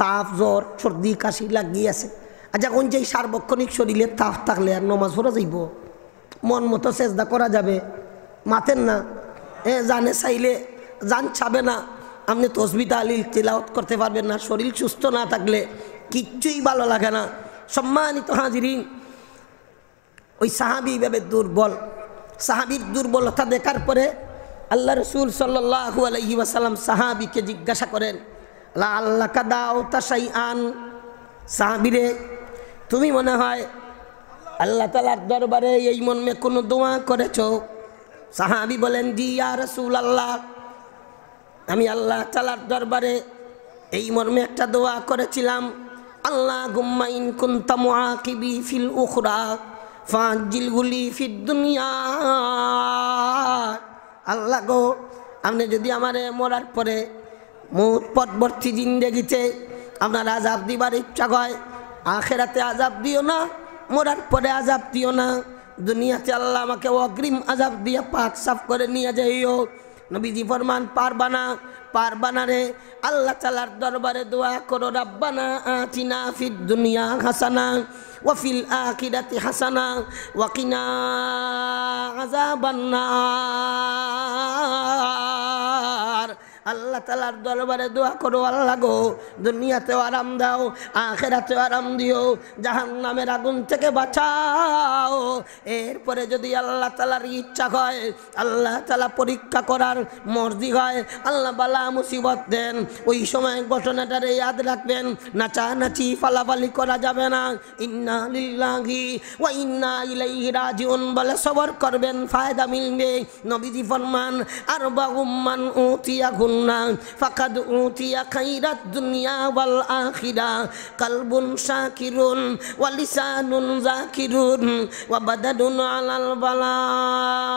তাপ জ্বর সর্দি কাশি লাগিয়ে আছে। আর যখন যেই সার্বক্ষণিক শরীরে তাপ থাকলে আর নমাজ পড়া যাইব, মন মতো সেজদা করা যাবে, মাতেন না, জানে চাইলে জান ছাবে না, আপনি তসবিহ তাহলিল তিলাওয়াত করতে পারবেন না। শরীর সুস্থ না থাকলে কিচ্ছুই ভালো লাগে না। সম্মানিত হাজিরিন, ওই সাহাবী এইভাবে দুর্বল। সাহাবীর দুর্বলতা দেখার পরে আল্লাহ রাসূল সাল্লাল্লাহু আলাইহি ওয়াসাল্লাম সাহাবীকে জিজ্ঞাসা করেন, লাআল্লাকা দাউতা শাইআন, সাহাবীরে তুমি মনে হয় আল্লাহ তাআলার দরবারে এই মর্মে কোনো দোয়া করেছো? সাহাবী বলেন, জি ইয়া রাসূলুল্লাহ, আমি আল্লাহ তাআলার দরবারে এই মর্মে একটা দোয়া করেছিলাম, আল্লাহুম্মা ইন কুনতা মুআকিবি ফিল উখরা ফাজিলহু লি ফিদ দুনিয়া। আল্লাহ গো, আপনি যদি আমারে মরার পরে মৌত পরবর্তী জিন্দেগিতে আপনার আযাব দিবার ইচ্ছা হয়, আখিরাতে আযাব দিও না, মরার পরে আযাব দিও না, দুনিয়াতে আল্লাহ আমাকে অগ্রিম আযাব দিয়ে পাক সাফ করে নিয়ে যাইও। নবীজি ফরমান, পারবা না রে, আল্লাহ তাআলার দরবারে দোয়া করো, রাব্বানা আতিনা ফিদ দুনিয়া হাসানা ওয়া ফিল আখিরাতি হাসানা ওয়া কিনা আযাবান নার। আল্লাহ তাআলার দরবারে দোয়া করো, আল্লাহ গো দুনিয়াতেও আরাম দাও, আখিরাতেও আরাম দিও, জাহান্নামের আগুন থেকে বাঁচাও। এরপরে যদি আল্লাহ তাআলার ইচ্ছা হয়, আল্লাহ তাআলা পরীক্ষা করার মর্জি হয়, আল্লাহ বালা মুসিবত দেন, ওই সময় ঘটনাটারে ইয়াদ রাখবেন, নাচানাচি ফালাফালি করা যাবে না। ইন্না লিল্লাহি ওয়া ইন্না ইলাইহি রাজিউন বলে সবর করবেন, ফায়দা মিলবে। নবীজি ফরমান, আরবাউম মান উতিয়া ফাকাদ উতিয়া খাইরাত দুনিয়া ওয়াল আখিরা, কলবুন শাকিরুন ওয়া লিসানুন যাকিরুন ওয়া বাদানুন আলাল বালাই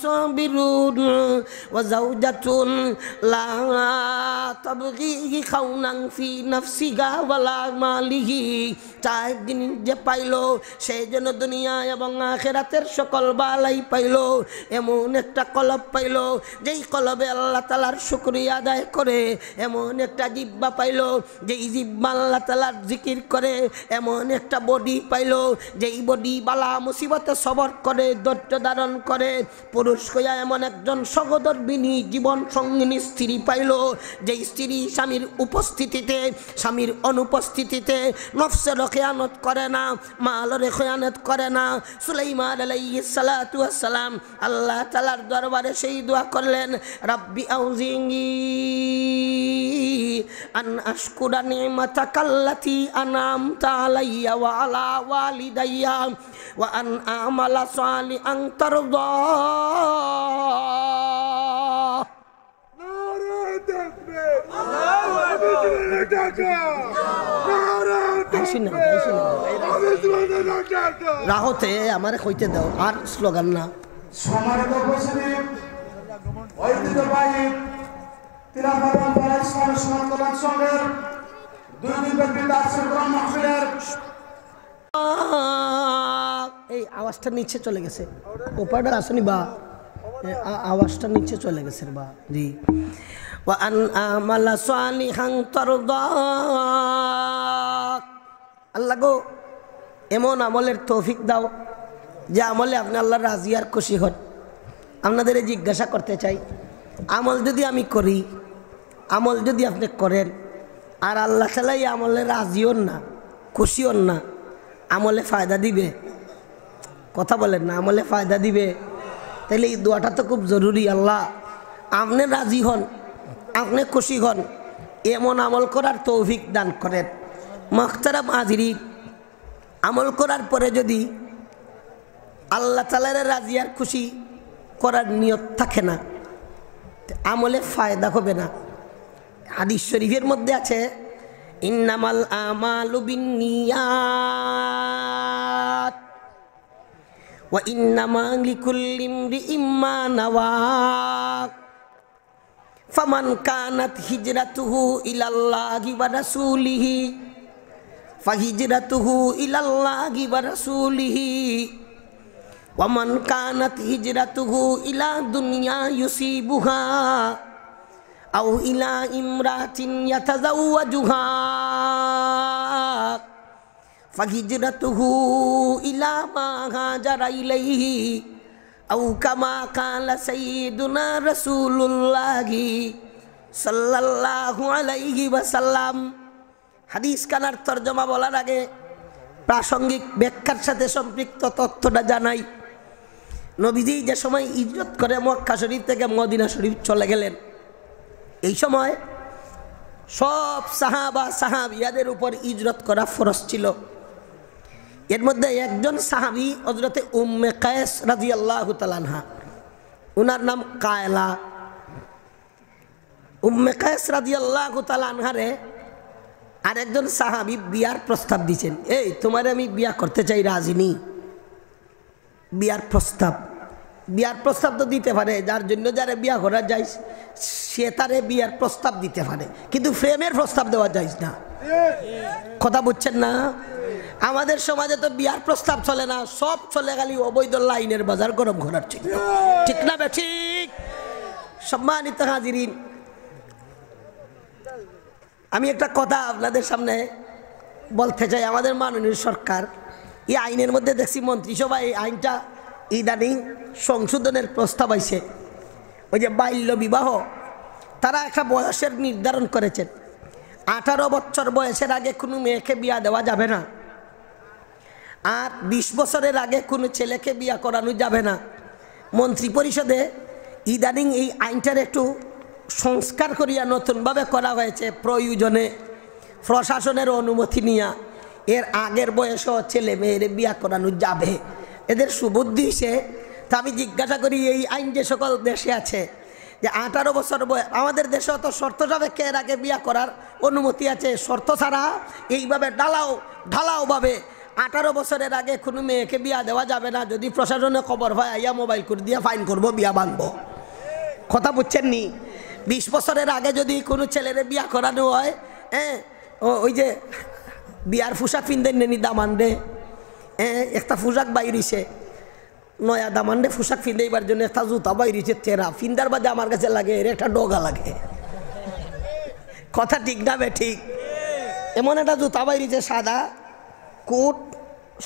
সাবিরুন ওয়া যাওজাতুন লা তাবগি খাউনান ফি নাফসিহা ওয়ালা মালিহি। চার দিন যে পাইলো সেই জন্য দুনিয়া এবং আখিরাতের সকল বালাই পাইলো। এমন একটা কলব পাইলো যেই কলবে আল্লাহ তাআলার শুকরিয়া আদায় করে এমন একটা জিহ্বা পাইলো যে জিহ্বা আল্লাহ তাআলার জিকির করে, এমন একটা বডি পাইলো যেই বডি বালা মুসিবতে সবর করে, ধৈর্য ধারণ করে, পুরুষ হইয়া এমন একজন সহধর্মিণী জীবন সঙ্গিনী স্ত্রী পাইলো যে স্ত্রী স্বামীর উপস্থিতিতে স্বামীর অনুপস্থিতিতে নফসের খেয়ানত করে না, মালের খেয়ানত করে না। সুলাইমান আলাইহিস সালাতু ওয়াস সালাম আল্লাহ তাআলার দরবারে সেই দোয়া করলেন, রাব্বি আউজিনি আন আশকুরা নি'মাতাকাল্লাতী আন'আমতা আলাইয়া ওয়া আলা ওয়ালিদাইয়া ওয়া আন আমালা সালিহান তারদা। রাহতে আমার কইতে দাও আর স্লোগান না। সম্মানিত উপস্থিতি, ঐতিহ্যবাহী তিলাওয়াত পাড়া ইসলামী সমাজ কল্যাণ সংঘের দুই ব্যক্তি তাফসীর কোরআন মাহফিলের এই আওয়াজটা নিচে চলে গেছে, ওপারটা আসেনি বা আওয়াজটা নিচে চলে গেছে বা জি। ওয়া আন আমালা সালিহান তারদা। আল্লাহ গো এমন আমলের তৌফিক দাও যে আমলে আপনি আল্লাহর রাজি আর খুশি হন। আপনাদের জিজ্ঞাসা করতে চাই, আমল যদি আমি করি, আমল যদি আপনি করেন আর আল্লাহ তাআলা এই আমলে রাজি হন না, খুশি হন না, আমলে ফায়দা দিবে? কথা বলেন না, আমলে ফায়দা দিবে? তাহলে এই দোয়াটা তো খুব জরুরি। আল্লাহ আপনি রাজি হন, আপনি খুশি হন, এমন আমল করার তৌফিক দান করেন। মুহতারাম হাজিরিন, আমল করার পরে যদি আল্লাহ তাআলার রাজি আর খুশি করার নিয়ত থাকে না, আমলে ফায়দা হবে না। হাদিস শরীফের মধ্যে আছে, ইন্নামাল আমালু বিন্নিয়াত ওয়া ইন্নামা লিকুল্লি ইমরিইম মা নাওয়া ফামান কানাত হিজরাতুহু ইলাল্লাহি ওয়া রাসূলিহি ফাহিজরাতুহু ইলাল্লাহি ওয়া রাসূলিহি ওয়া মান কানাত হিজরাতুহু ইলা দুনিয়া ইউসিবুহা আও ইলা ইমরাতিন ইয়াতাযাওয়াজুহা ফাহিজরাতুহু ইলা মা হাজারা ইলাইহি আও কামা কালা সাইয়্যিদুনা রাসূলুল্লাহি সাল্লাল্লাহু আলাইহি ওয়াসাল্লাম। হাদিস কানার তরজমা বলার আগে প্রাসঙ্গিক ব্যাখ্যার সাথে সম্পৃক্ত তথ্যটা জানাই। নবীজি যে সময় হিজরত করে মক্কা শরীফ থেকে মদিনা শরীফ চলে গেলেন, এই সময় সব সাহাবা সাহাবিয়াদের উপর হিজরত করা ফরজ ছিল। এর মধ্যে একজন সাহাবী হযরতে উম্মে কায়েস রাদিয়াল্লাহু তাআলা আনহা, ওনার নাম কায়লা। উম্মে কায়েস রাদিয়াল্লাহু তাআলা আনহারে আরেকজন সাহাবী বিয়ার প্রস্তাব দিয়েছেন, এই তোমারে আমি বিয়া করতে চাই, রাজি নি? বিয়ার প্রস্তাব তো দিতে পারে, যার জন্য যারা বিয়া করা যায় সে তারে বিয়ার প্রস্তাব দিতে পারে, কিন্তু প্রেমের প্রস্তাব দেওয়া যায় না। কথা বুঝছেন না? আমাদের সমাজে তো বিয়ার প্রস্তাব চলে না, সব চলে গেলি অবৈধ লাইনের বাজার গরম করার জন্য, ঠিক না ঠিক? সম্মানিত হাজিরিন, আমি একটা কথা আপনাদের সামনে বলতে চাই। আমাদের মাননীয় সরকার এই আইনের মধ্যে দেখছি মন্ত্রিসভায় এই আইনটা ইদানিং সংশোধনের প্রস্তাব আইছে। ওই যে বাল্য বিবাহ, তারা একটা বয়সের নির্ধারণ করেছেন, 18 বছর বয়সের আগে কোনো মেয়েকে বিয়া দেওয়া যাবে না, আর 20 বছরের আগে কোনো ছেলেকে বিয়া করানো যাবে না। মন্ত্রী পরিষদে ইদানিং এই আইনটার একটু সংস্কার করিয়া নতুনভাবে করা হয়েছে, প্রয়োজনে প্রশাসনের অনুমতি নিয়া এর আগের বয়সও ছেলে মেয়ের বিয়া করানো যাবে। এদের সুবুদ্ধি হিসে তা আমি জিজ্ঞাসা করি, এই আইন যে সকল দেশে আছে যে 18 বছর বয়স, আমাদের দেশেও তো শর্ত সাপেক্ষে এর আগে বিয়া করার অনুমতি আছে, শর্ত ছাড়া এইভাবে ঢালাওভাবে 18 বছরের আগে কোনো মেয়েকে বিয়া দেওয়া যাবে না। যদি প্রশাসনে খবর হয় আইয়া মোবাইল করে দিয়ে ফাইন করবো, বিয়া ভাঙবো। কথা বুঝছেন নি? 20 বছরের আগে যদি কোনো ছেলের বিয়া করানো হয়, ওই যে বিয়ার পোশাক পিনদেন নেনি দামান রে, একটা পোশাক বাইরিছে, নয়া দামান্ডে পোশাক ফিন্দাইবার জন্য একটা জুতা বাইরেছে তেরা ফিন্দার বাদে আমার কাছে লাগে এর একটা ডগা লাগে। কথা ঠিক না বে ঠিক? এমন একটা জুতা বাইরেছে, সাদা কোট,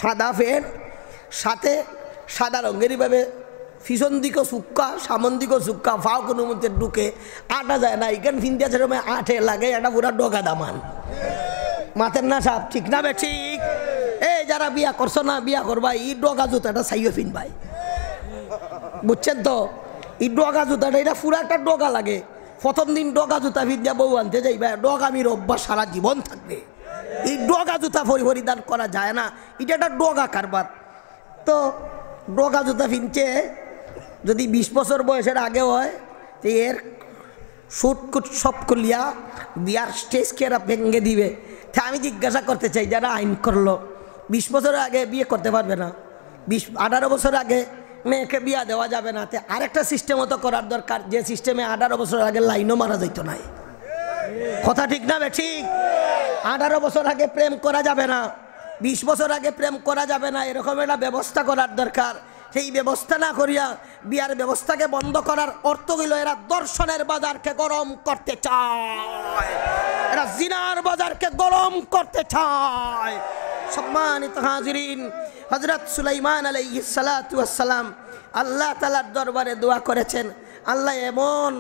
সাদা ফের, সাথে সাদা রঙেরই ভাবে পিছন দিকে সুক্কা, সামন দিকে সুক্কা, ফাও কোনো মধ্যে ঢুকে আটা যায় না। এখান ফিন্দিয়া সেরকম আঠে লাগে, একটা পুরা ডগা দামান মাথের না সাপ। ঠিক না বে ঠিক? এই যারা বিয়া করছো না, বিয়া করবা এই ডগা জুতাটা চাইও ফিন ভাই, বুঝছেন তো? এই ডগা জুতাটা এটা পুরা একটা ডগা লাগে। প্রথম দিন ডগা জুতা ফিন্দিয়া বউ আনতে যাইবা, ডগামির অভ্যাস সারা জীবন থাকবে। এই ডগা জুতা পরিধান করা যায় না, এটা একটা ডগা কারবার। তো ডগা জুতা ফিনছে যদি 20 বছর বয়সের আগে হয়, তো এর শুটকুট সব করলিয়া বিয়ার স্টেজকে এরা ভেঙে দিবে। তা আমি জিজ্ঞাসা করতে চাই, যারা আইন করলো 20 বছরের আগে বিয়ে করতে পারবে না, 18 বছর আগে মেয়েকে বিয়া দেওয়া যাবে না, তে আরেকটা সিস্টেম তো করার দরকার, যে সিস্টেমে 18 বছর আগে লাইনও মারা যাইতো না। কথা ঠিক না বে ঠিক? 18 বছর আগে প্রেম করা যাবে না, 20 বছর আগে প্রেম করা যাবে না, এরকম একটা ব্যবস্থা করার দরকার। সেই ব্যবস্থা না করিয়া বিয়ার ব্যবস্থাকে বন্ধ করার অর্থ হইল এরা দর্শনের বাজারকে গরম করতে চায়, এরা জিনার বাজারকে গরম করতে চায়। সম্মানিত হাজিরিন, হযরত সুলাইমান আলাইহিস সালাতু ওয়াস সালাম আল্লাহ তাআলার দরবারে দোয়া করেছেন, আল্লাহ এমন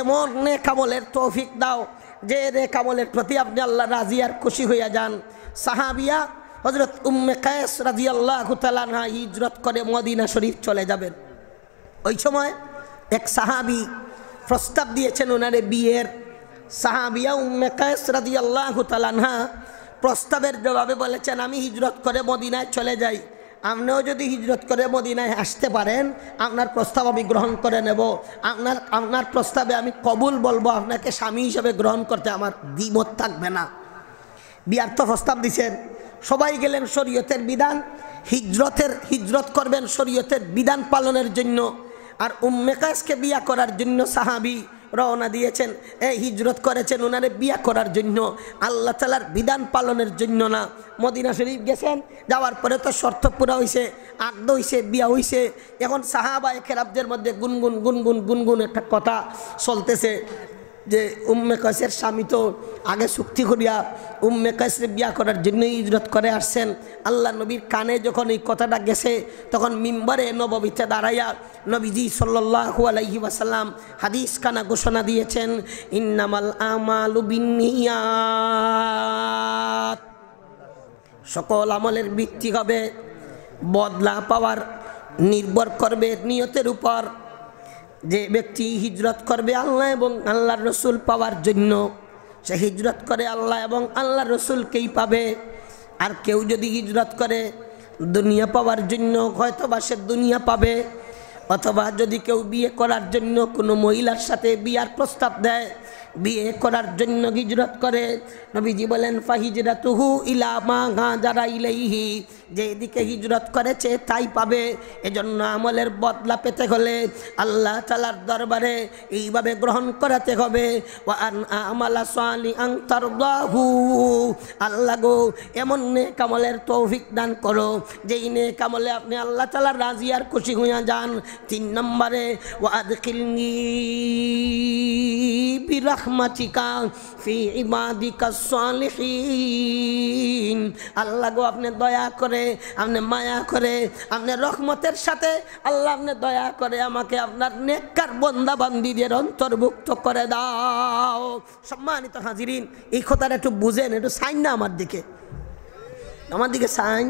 এমন নেক আমলের তৌফিক দাও যে নেক আমলের প্রতি আপনি আল্লাহ রাজি আর খুশি হইয়া যান। সাহাবিয়া হযরত উম্মে কায়েস রাদিয়াল্লাহু তাআলা আনহা হিজরত করে মদিনা শরীফ চলে যাবেন। ওই সময় এক সাহাবী প্রস্তাব দিয়েছেন ওনারে বিয়ের। সাহাবিয়া উম্মে কায়েস রাদিয়াল্লাহু তাআলা আনহা প্রস্তাবের জবাবে বলেছেন, আমি হিজরত করে মদিনায় চলে যাই, আপনিও যদি হিজরত করে মদিনায় আসতে পারেন আপনার প্রস্তাব আমি গ্রহণ করে নেব, আপনার প্রস্তাবে আমি কবুল বলবো, আপনাকে স্বামী হিসেবে গ্রহণ করতে আমার দ্বিমত থাকবে না। বিয়ার তো প্রস্তাব দিছেন, সবাই গেলেন শরীয়তের বিধান, হিজরত করবেন শরীয়তের বিধান পালনের জন্য। আর উম্মে কায়েসকে বিয়া করার জন্য সাহাবী রওনা দিয়েছেন, এই হিজরত করেছেন ওনারে বিয়া করার জন্য, আল্লাহ তাআলার বিধান পালনের জন্য না। মদিনা শরীফ গেছেন, যাওয়ার পরে তো শর্ত পুরা হইছে, আকদ হইছে, বিয়া হইছে। এখন সাহাবায়ে কেরামদের মধ্যে গুনগুন গুনগুন গুনগুন একটা কথা চলতেছে যে উম্মে কায়েসের স্বামী তো আগে চুক্তি করিয়া উম্মে কায়েসের বিয়া করার জন্য হিজরত করে আসছেন। আল্লাহ নবীর কানে যখন এই কথাটা গেছে, তখন মিম্বরে নববীতে দাঁড়াইয়া নবীজি সাল্লাল্লাহু আলাইহি ওয়াসাল্লাম হাদিস কানা ঘোষণা দিয়েছেন, ইন্নামাল আমালু বিন্নিয়াত, সকল আমলের ভিত্তি হবে, বদলা পাওয়ার নির্ভর করবে নিয়তের উপর। যে ব্যক্তি হিজরত করবে আল্লাহ এবং আল্লাহর রসুল পাওয়ার জন্য, সে হিজরত করে আল্লাহ এবং আল্লাহর রসুলকেই পাবে। আর কেউ যদি হিজরত করে দুনিয়া পাওয়ার জন্য, হয়তো বা সে দুনিয়া পাবে, অথবা যদি কেউ বিয়ে করার জন্য কোনো মহিলার সাথে বিয়ার প্রস্তাব দেয়, বিয়ে করার জন্য হিজরত করে, নবীজি বলেন ফাহিজরাতুহু ইলা মা হাজারা ইলাইহি, যে দিকে হিজরত করেছে তাই পাবে। এজন্য আমলের বদলা পেতে হলে আল্লাহ তাআলার দরবারে এইভাবে গ্রহণ করাতে হবে, ওয়া আন আমালা সালিহান তারদাহু, আল্লাহ গো এমন নেক আমলের তৌফিক দান করো যেই নেক আমলে আপনি আল্লাহ তাআলার রাজি আর খুশি হইয়া যান। 3 নম্বরে ওয়া আদখিলনি বিরহমাতিকা ফি ইবাদিকাস সালিহিন, আল্লাহ গো আপনি দয়া করে, আপনি মায়া করে, আপনি রহমতের সাথে আল্লাহ আপনি দয়া করে আমাকে আপনার নেককার বান্দা বান্দীদের অন্তর্ভুক্ত করে দাও। সম্মানিত হাজিরিন, এই কথাটা একটু বুঝেন, একটু সাইন না আমার দিকে সাইন।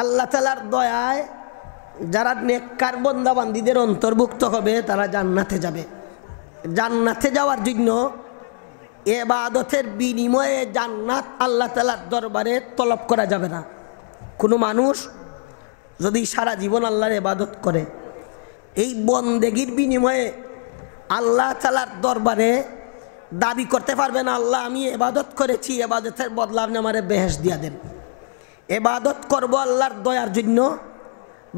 আল্লাহ তাআলার দয়ায় যারা নেককার বান্দা বান্দীদের অন্তর্ভুক্ত হবে তারা জান্নাতে যাবে। জান্নাতে যাওয়ার জন্য ইবাদতের বিনিময়ে জান্নাত আল্লাহ তাআলার দরবারে তলব করা যাবে না। কোনো মানুষ যদি সারা জীবন আল্লাহর ইবাদত করে, এই বন্দেগীর বিনিময়ে আল্লাহ তাআলার দরবারে দাবি করতে পারবে না, আল্লাহ আমি ইবাদত করেছি, ইবাদতের বদলা আপনি আমারে বেহেশত দিয়া দেন। ইবাদত করব আল্লাহর দয়ার জন্য,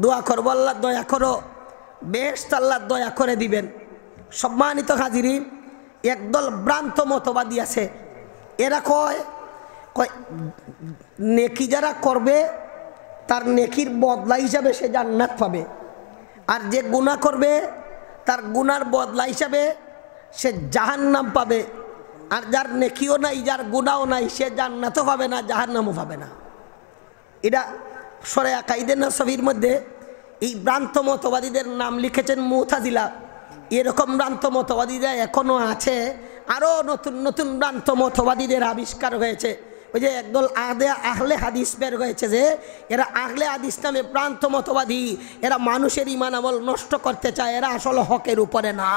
দোয়া করব আল্লাহ দয়া করো, বেহেশত আল্লাহ দয়া করে দিবেন। সম্মানিত হাজিরিন, একদল ভ্রান্ত মতবাদী আছে, এরা কয় নেকি যারা করবে তার নেকির বদলা হিসাবে সে জান্নাত পাবে, আর যে গুনাহ করবে তার গুনার বদলা হিসাবে সে জাহান্নাম পাবে। আর যার নেকিও নাই, যার গুনাহও নাই, সে জান্নাতও পাবে না, জাহান্নামও পাবে না। এটা সূরা আকাইদে নসবির মধ্যে এই ভ্রান্ত মতবাদীদের নাম লিখেছেন মুতাজিলা। এরকম ভ্রান্ত মতবাদীরা এখনও আছে, আরও নতুন নতুন ভ্রান্ত মতবাদীদের আবিষ্কার হয়েছে। ওই যে একদল আহলে হাদিস বের হয়েছে, যে এরা আহলে হাদিস নামে ভ্রান্ত মতবাদী, এরা মানুষের ঈমান আমল নষ্ট করতে চায়, এরা আসলে হকের উপরে না।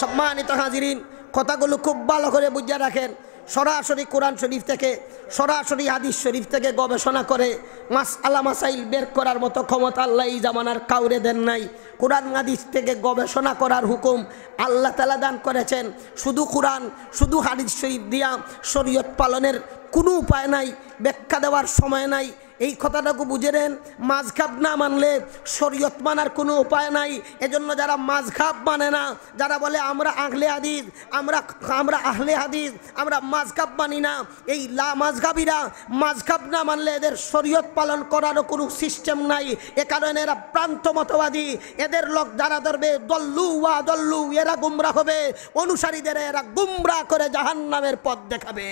সম্মানিত হাজিরিন, কথাগুলো খুব ভালো করে বুঝে রাখেন। সরাসরি কোরআন শরীফ থেকে, সরাসরি হাদিস শরীফ থেকে গবেষণা করে মাসআলা মাসাইল বের করার মতো ক্ষমতা আল্লাহ এই জামানার কাউরে দেন নাই। কোরআন হাদিস থেকে গবেষণা করার হুকুম আল্লাহ তাআলা দান করেছেন। শুধু কোরআন, শুধু হাদিস শরীফ দিয়া শরীয়ত পালনের কোনো উপায় নাই, ব্যাখ্যা দেওয়ার সময় নাই। এই কথাটাকে বুঝে নেন, মাযহাব না মানলে শরীয়ত মানার কোনো উপায় নাই। এজন্য যারা মাযহাব মানে না, যারা বলে আমরা আহলে হাদিস, আমরা আহলে হাদিস, আমরা মাযহাব মানি না, এই মাযহাবিরা মাযহাব না মানলে এদের শরীয়ত পালন করারও কোনো সিস্টেম নাই। এ কারণে এরা প্রান্ত মতবাদী। এদের লোক যারা ধরবে দল্লু ওয়া দল্লু, এরা গুমরাহ হবে, অনুসারীদের এরা গুমরাহ করে জাহান্নামের পথ দেখাবে।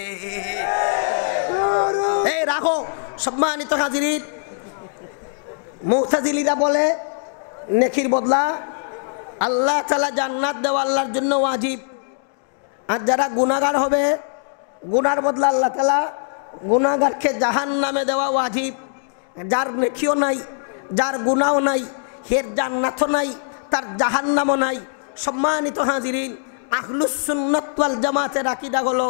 এই রাখো সম্মানিত হাজিরিন, মুতাজিলিরা বলে নেকির বদলা আল্লাহ তাআলা জান্নাত দেওয়া আল্লাহর জন্য ওয়াজিব, আর যারা গুনাহগার হবে গুনার বদলা আল্লাহ তাআলা গুনাহগারকে জাহান্নামে দেওয়া ওয়াজিব। যার নেকিও নাই, যার গুনাহও নাই, এর জান্নাতও নাই, তার জাহান্নামও নাই। সম্মানিত হাজিরিন, আহলুস সুন্নাত ওয়াল জামাতের আকীদা হলো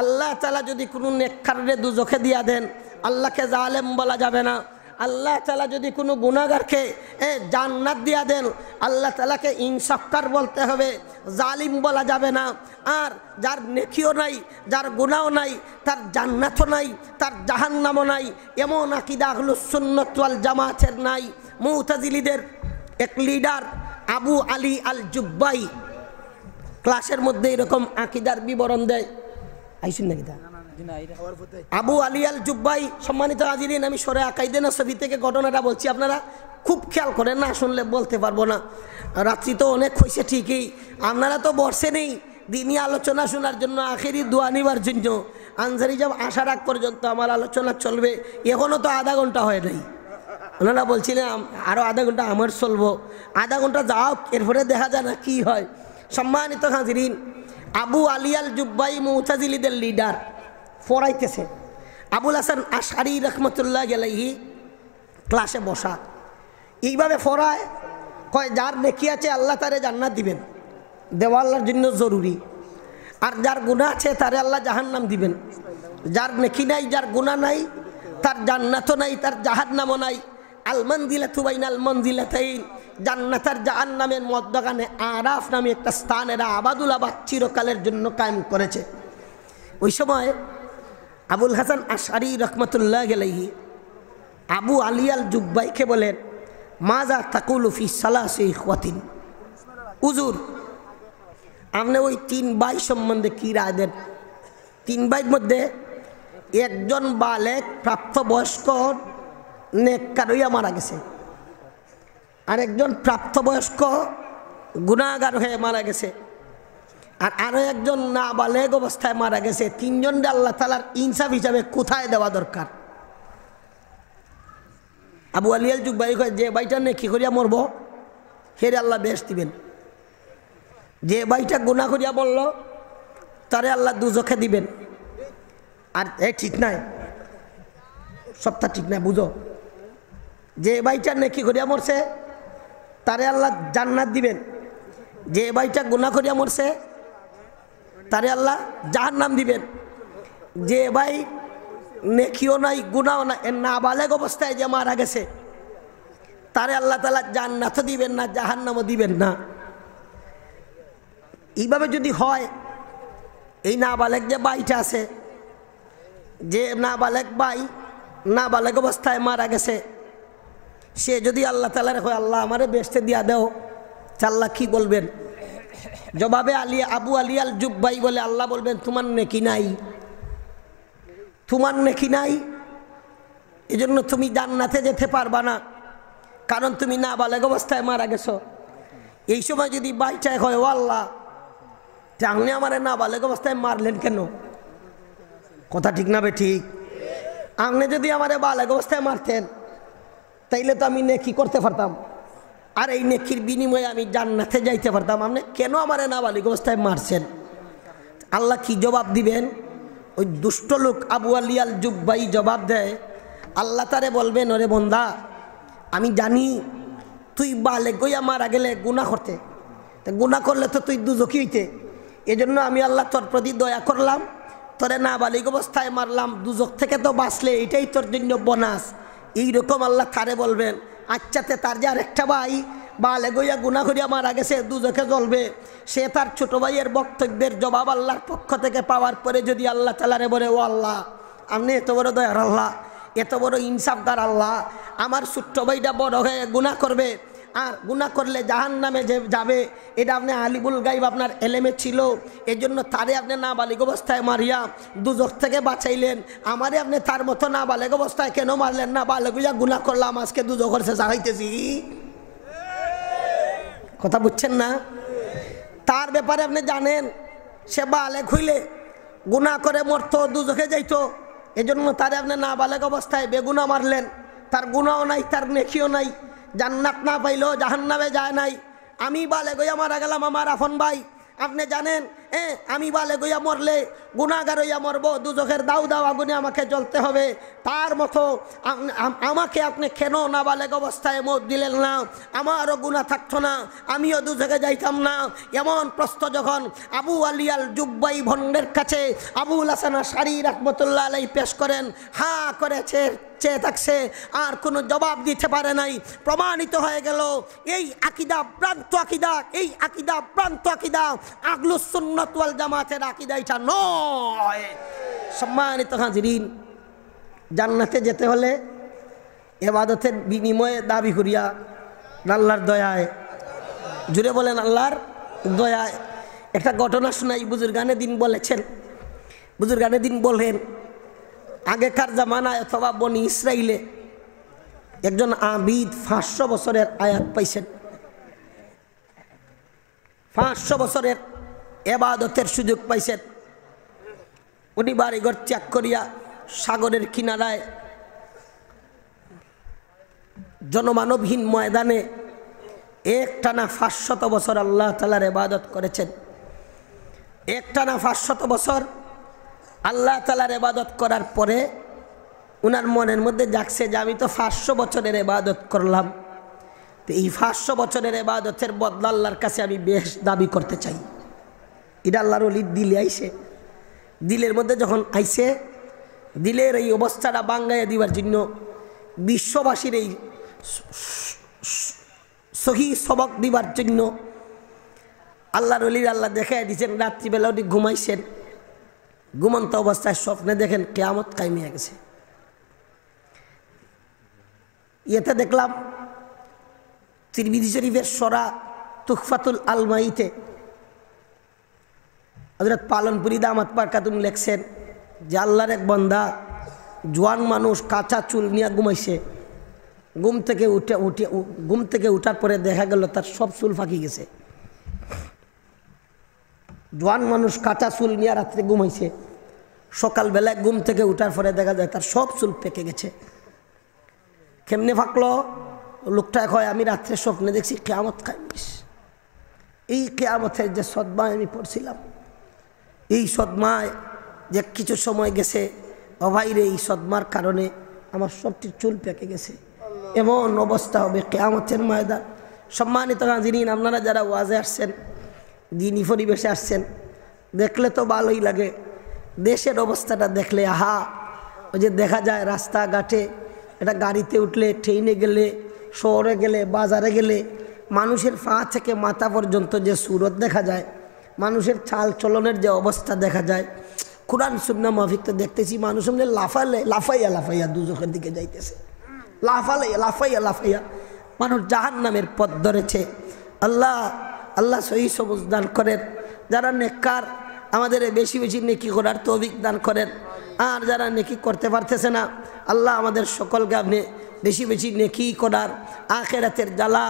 আল্লাহ তাআলা যদি কোনো নেককাররে দুজখে দিয়া দেন, আল্লাহকে জালেম বলা যাবে না। আল্লাহ তাআলা যদি কোনো গুনাহগারকে জান্নাত দিয়া দেন, আল্লাহ তাআলাকে ইনসাফকার বলতে হবে, জালিম বলা যাবে না। আর যার নেকিও নাই, যার গুনাহও নাই, তার জান্নাতও নাই, তার জাহান্নামও নাই, এমন আকীদা আহলুস সুন্নাত ওয়াল জামাতের নাই। মুতাজিলিদের এক লিডার আবু আলী আল জুব্বাই ক্লাসের মধ্যে এরকম আকীদার বিবরণ দেয়। আইসুন নাকি তা আবু আলী আল জুব্বাই। সম্মানিত হাজিরিন, আমি সূরা আকাইদে নসবি থেকে ঘটনাটা বলছি, আপনারা খুব খেয়াল করেন, না শুনলে বলতে পারবো না। রাত্রি তো অনেক হয়েছে ঠিকই, আপনারা তো বসছেনই দিনই আলোচনা শোনার জন্য, আখেরি দোয়া নিবার জন্য। আনসারি যাব আসার আগ পর্যন্ত আমার আলোচনা চলবে, এখনও তো আধা ঘন্টা হয় নাই। ওনারা বলছিলেন আরও আধা ঘন্টা আমার চলবো, আধা ঘন্টা যাও, এরপরে দেখা যায় না কি হয়। সম্মানিত হাজিরিন, আবু আলী আল জুব্বাই মুতাজিলিদের লিডার পড়াইতেছে। আবুল হাসান আশআরী রহমতুল্লাহ আলাইহি ক্লাসে বসা, এইভাবে পড়ায়, কয় যার নেকি আছে আল্লাহ তারে জান্নাত দিবেন, দেওয়া আল্লাহর জন্য জরুরি। আর যার গুনাহ আছে তারে আল্লাহ জাহান্নাম দিবেন। যার নেকি নাই, যার গুনাহ নাই, তার জান্নাতও নাই, তার জাহান্নামও নাই। আল মানজিলাতু বাইনাল মানজিলাতাইন, জান্নাত আর জাহান্নামের মধ্যখানে আরাফ নামে একটা স্থান এরা আবাদুল আবাদ চিরকালের জন্য কায়েম করেছে। ওই সময় আবুল হাসান আশআরী রহমতুল্লাহ আলাইহি আবু আলী আল জুব্বাইকে বলেন, মাজা তাকুলু ফি সালাসি ইখওয়াতিন, হুজুর আপনি ওই 3 ভাই সম্বন্ধে কি রায় দেন? 3 ভাইয়ের মধ্যে একজন বালেক প্রাপ্তবয়স্ক নেককার হইয়া মারা গেছে, আর একজন প্রাপ্তবয়স্ক গুনাহগার হয়ে মারা গেছে, আর আরো একজন নাবালেগ অবস্থায় মারা গেছে। 3 জনকে আল্লাহ তাআলার ইনসাফ হিসাবে কোথায় দেওয়া দরকার? আবু আলী আল জুব্বাই কয়, যে ভাইটা নেকি করিয়া মরব হেরে আল্লাহ বেহেশত দিবেন, যে ভাইটা গুনাহ করিয়া বলল তারে আল্লাহ দুজখে দিবেন। আর ঠিক নাই, সবটা ঠিক নাই, বুঝো। যে ভাইটা নেকি করিয়া মরছে তারে আল্লাহ জান্নাত দিবেন, যে ভাইটা গুনাহ করিয়া মরছে তারে আল্লাহ জাহান্নাম দিবেন। যে ভাই নেকিও নাই, গুনাহও নাই, নাবালেগ অবস্থায় যে মারা গেছে তারে আল্লাহ তাআলা জান্নাতও দিবেন না, জাহান্নামও দিবেন না। এইভাবে যদি হয়, এই নাবালেগ যে ভাইটা আছে, যে নাবালেগ ভাই নাবালেগ অবস্থায় মারা গেছে, সে যদি আল্লাহ তাআলার কয় আল্লাহ আমারে বেহেশতে দিয়া দাও, আল্লাহ কি বলবেন? জবাবে আবু আলী আল জুব্বাই বলে, আল্লাহ বলবেন তোমার নেকি নাই, তোমার নেকি নাই, এজন্য তুমি জান্নাতে যেতে পারবা না, কারণ তুমি নাবালেগ অবস্থায় মারা গেছো। এই সময় যদি বাইচায় হয়, ও আল্লাহ, আপনি আমার নাবালেগ অবস্থায় মারলেন কেন? কথা ঠিক না বে ঠিক? আপনি যদি আমার বালেগ অবস্থায় মারতেন তাইলে তো আমি নেকি করতে পারতাম, আর এই নেকির বিনিময়ে আমি জান্নাতে যাইতে পারতাম। আপনি কেন আমার নাবালিগ অবস্থায় মারছেন? আল্লাহ কি জবাব দিবেন? ওই দুষ্ট লোক আবু আলিয়াল জুব্বাই জবাব দেয়, আল্লাহ তারে বলবেন, ওরে বন্দা, আমি জানি তুই বালেগ হইয়া মারা গেলে গুনাহ করতে, গুনাহ করলে তো তুই দুজকি হইতে, এজন্য আমি আল্লাহ তোর প্রতি দয়া করলাম, তোরে নাবালিগ অবস্থায় মারলাম, দুজক থেকে তো বাঁচলে এটাই তোর জন্য বোনাস। এইরকম আল্লাহ তারে বলবেন। আচ্ছাতে তার যে আরেকটা ভাই বালেগ হইয়া গুনাহ করিয়া মারা গেছে, দুজকে জ্বলবে, সে তার ছোট ভাইয়ের বক্তব্যের জবাব আল্লাহর পক্ষ থেকে পাওয়ার পরে যদি আল্লাহ তাআলারে বলে, ও আল্লাহ, আপনি এত বড় দয়ার আল্লাহ, এত বড় ইনসাফদার আল্লাহ, আমার ছোট্ট ভাইটা বড় হয়ে গুনাহ করবে, আর গুনাহ করলে জাহান্নামে যাবে, এটা আপনি আলিবুল গাইব আপনার এলেমে ছিল, এজন্য তারে আপনি নাবালিগ অবস্থায় মারিয়া দুজক থেকে বাঁচাইলেন, আমারে আপনি তার মতো নাবালিগ অবস্থায় কেন মারলেন না? বালেগ হইয়া গুনাহ করলাম, আজকে দুজকের সে চাইতেছি। কথা বুঝছেন না? তার ব্যাপারে আপনি জানেন, সে বালেগ হইলে গুনাহ করে মরতো, দুজকে যাইতো, এজন্য তারে আপনি নাবালেগ অবস্থায় বেগুনা মারলেন, তার গুনাহও নাই, তার নেকিও নাই, জান্নাত না পাইলো, জাহান্নামে যায় নাই। আমি বালেগ হইয়া মারা গেলাম, আমার আপন ভাই, আপনি জানেন আমি বালেগ হইয়া মরলে গুনাহগার হইয়া মরবো, দুজকের দাউ দাউ আগুনে আমাকে জ্বলতে হবে। তার মতো আমাকে আপনি কেন নাবালেগ অবস্থায় মত দিলেন না? আমারও গুনাহ থাকতো না, আমিও দুজকে যাইতাম না। এমন প্রশ্ন যখন আবু আলিয়াল জুব্বাই ভন্ডের কাছে আবুল হাসান আশআরী রাহমাতুল্লাহ আলাইহি পেশ করেন, হা করেছে, চেয়ে থাকছে, আর কোনো জবাব দিতে পারে নাই। প্রমাণিত হয়ে গেল এই আকীদা ভ্রান্ত আকীদা, এই আকীদা ভ্রান্ত আকীদা আহলুস সুন্নাত ওয়াল জামাতের আকীদা এটা নয়। সম্মানিত হাজিরিন, জান্নাতে যেতে হলে ইবাদতের বিনিময়ে দাবি করিয়া আল্লাহর দয়ায়, জুড়ে বলেন আল্লাহর দয়ায়। একটা ঘটনা শোনাই, বুজুর্গানে দিন বলেছেন, বুজুর্গানে দিন বলেন, আগেকার জামানায় অথবা বনি ইসরাইলে একজন আবিদ 500 বছরের আয়াত পাইছেন, 500 বছরের ইবাদতের সুযোগ পাইছেন। উনি বাড়িঘর ত্যাগ করিয়া সাগরের কিনারায় জনমানবহীন ময়দানে একটানা 500 বছর আল্লাহ তাআলার ইবাদত করেছেন। একটানা 500 বছর আল্লাহ তাআলার ইবাদত করার পরে উনার মনের মধ্যে জাগছে যে আমি তো 500 বছরের ইবাদত করলাম, তো এই 500 বছরের ইবাদতের বদলা আল্লাহর কাছে আমি বেশ দাবি করতে চাই। এটা আল্লাহর ওলির দিলে আইছে। দিলের মধ্যে যখন আইছে, দিলের এই অবস্থাটা বাঙ্গাইয়া দিবার জন্য, বিশ্ববাসীর এই সহি সবক দিবার জন্য আল্লাহর ওলির আল্লাহ দেখাই দিয়েছেন। রাত্রিবেলা উনি ঘুমাইছেন, ঘুমন্ত অবস্থায় স্বপ্নে দেখেন কিয়ামত কায়েম হয়ে গেছে। ইয়েতে দেখলাম তিরমিজি শরীফের সরা তুহফাতুল আলমাইতে হযরত পালনপুরি দামাত বারকাতুম লেখছেন যে আল্লাহর এক বান্দা জোয়ান মানুষ কাঁচা চুল নিয়ে ঘুমাইছে, ঘুম থেকে উঠার পরে দেখা গেল তার সব চুল ফাঁকি গেছে। জোয়ান মানুষ কাঁচা চুল নিয়ে রাত্রে ঘুমাইছে, সকালবেলায় ঘুম থেকে উঠার পরে দেখা যায় তার সব চুল পেকে গেছে। কেমনে ফাঁকলো? লোকটা কয়, আমি রাত্রে স্বপ্নে দেখছি কিয়ামত কায়েম হইছে। এই কিয়ামতের যে সদমায় আমি পড়ছিলাম, এই সদমায় যে কিছু সময় গেছে, অভাইরে এই সদমার কারণে আমার সবটি চুল পেকে গেছে। এমন অবস্থা হবে কিয়ামতের ময়দান। সম্মানিত হাজিরিন, আপনারা যারা ওয়াজে আসছেন, দিনী পরিবেশে আসছেন, দেখলে তো ভালোই লাগে। দেশের অবস্থাটা দেখলে আহা, ওই যে দেখা যায় রাস্তাঘাটে, এটা গাড়িতে উঠলে, ট্রেনে গেলে, শহরে গেলে, বাজারে গেলে মানুষের পা থেকে মাথা পর্যন্ত যে সুরত দেখা যায়, মানুষের চাল চলনের যে অবস্থা দেখা যায়, কোরআন সুন্নাহ মাফিক তো দেখতেছি মানুষ লাফাইয়া দুজখের দিকে যাইতেছে, লাফাইয়া মানুষ জাহান্নামের পথ ধরেছে। আল্লাহ সহি সবুজ দান করেন। যারা নেককার আমাদের বেশি বেশি নেকি করার তৌফিক দান করেন, আর যারা নেকি করতে পারতেছে না আল্লাহ আমাদের সকলকে আপনি বেশি বেশি নেকি করার, আখিরাতের জ্বালা,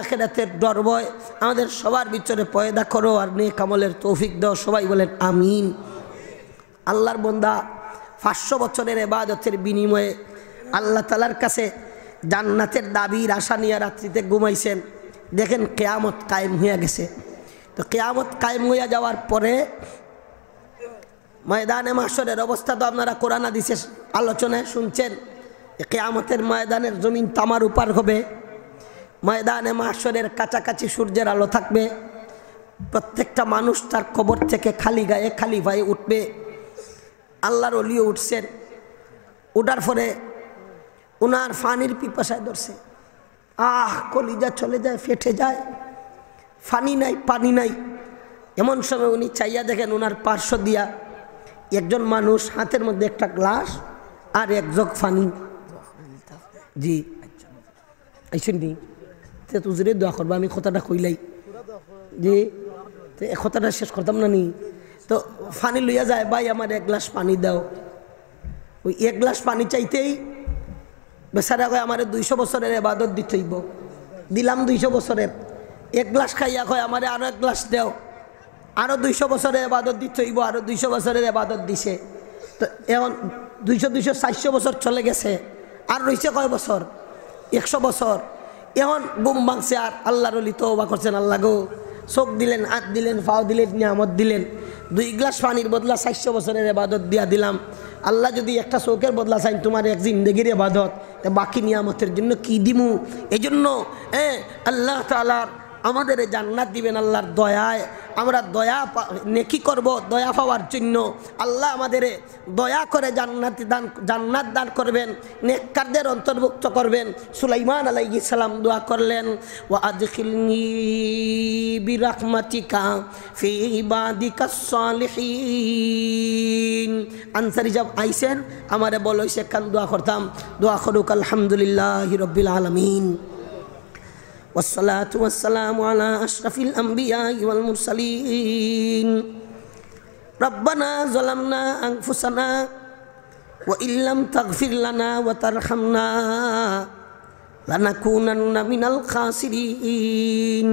আখিরাতের ডর ভয় আমাদের সবার ভিতরে পয়দা করো আর নেক আমলের তৌফিক দাও। সবাই বলেন আমিন। আল্লাহর বান্দা 500 বছরের ইবাদতের বিনিময়ে আল্লাহ তাআলার কাছে জান্নাতের দাবির আশা নিয়ে রাত্রিতে ঘুমাইছেন। দেখেন কিয়ামত কায়েম হয়ে গেছে। তো কিয়ামত কায়েম হয়ে যাওয়ার পরে ময়দানে মাহশরের অবস্থা তো আপনারা কোরআন হাদিসে আলোচনায় শুনছেন। কিয়ামতের ময়দানের জমিন তামার উপর হবে, ময়দানে মাহশরের কাছাকাছি সূর্যের আলো থাকবে, প্রত্যেকটা মানুষ তার কবর থেকে খালি গায়ে খালি পায়ে উঠবে। আল্লাহর ওলিও উঠছেন, উঠার পরে ওনার ফানির পিপাসায় ধরছে, কলিজা চলে যায়, ফেটে যায়, ফানি নাই পানি নাই। এমন সময় উনি চাইয়া দেখেন ওনার পার্শ্ব দিয়া একজন মানুষ হাতের মধ্যে একটা গ্লাস আর এক জগ ফানি। জি শুনবি তুজরে দোয়া করবো, আমি কথাটা কইলাই জি কথাটা শেষ করতাম না নি। তো ফানি লইয়া যায়, ভাই আমার এক গ্লাস পানি দাও। ওই এক গ্লাস পানি চাইতেই বেচারা কয় আমার 200 বছরের ইবাদত দিতে হইব। দিলাম 200 বছরের। এক গ্লাস খাইয়া কয় আমার আরো এক গ্লাস দেও, আরো 200 বছরের ইবাদত দিতে হইব। আরো 200 বছরের ইবাদত দিছে। তো এখন 200 বছর চলে গেছে, আর রয়েছে কয় বছর? 100 বছর। এখন গুম ভাঙছে, আর আল্লাহর ওলি তওবা করছেন, আল্লাহ গো চোখ দিলেন, হাত দিলেন, পাও দিলেন, নিয়ামত দিলেন, 2 গ্লাস পানির বদলা 400 বছরের ইবাদত দিয়া দিলাম। আল্লাহ যদি একটা চৌকের বদলা চাই তোমার এক জিন্দেগির ইবাদত, বাকি নিয়ামতের জন্য কি দিমু? এই জন্য আল্লাহ তাআলার আমাদের জান্নাত দিবেন আল্লাহর দয়ায়। আমরা দয়া নেকি করব, দয়া পাওয়ার জন্য আল্লাহ আমাদের দয়া করে জান্নাত দান করবেন, নেককারদের অন্তর্ভুক্ত করবেন। সুলাইমান আলাইহিস সালাম দোয়া করলেন, ওয়া আদখিলনি বিরাহমাতিকা ফি ইবাদিকাস সালিহিন। আনসারি যাব আইছেন আমারে বলইছে কান দোয়া করতাম, দোয়া করুক আলহামদুলিল্লাহি রাব্বিল আলামিন। والصلاة والسلام على أشرف الأنبياء والمرسلين. ربنا ظلمنا أنفسنا وإن لم تغفر لنا وترحمنا لنكونن من الخاسرين.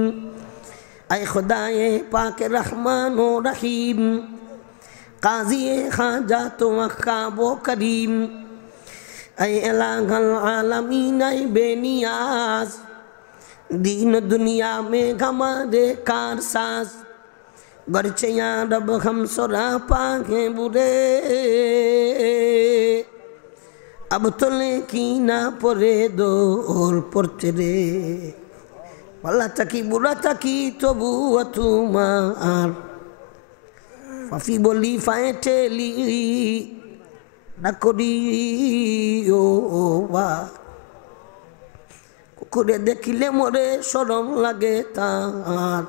أي خدائے پاک رحمان و رحیم، قاضی حاجات و خواب و کریم، أي الہ العالمین، أي بے نیاز، दीन दुनिया में हमारे कारसाज, गरचे या रब हम सरापा के बुरे, अब तो लेकी ना परे दो और पड़ते रे, भला तकी बुरा तकी तो बुआ तुम्हार, फाफी बोली फाए टेली ना कोडी ओ वा, করে দেখিলে মোরে শরম লাগে তার,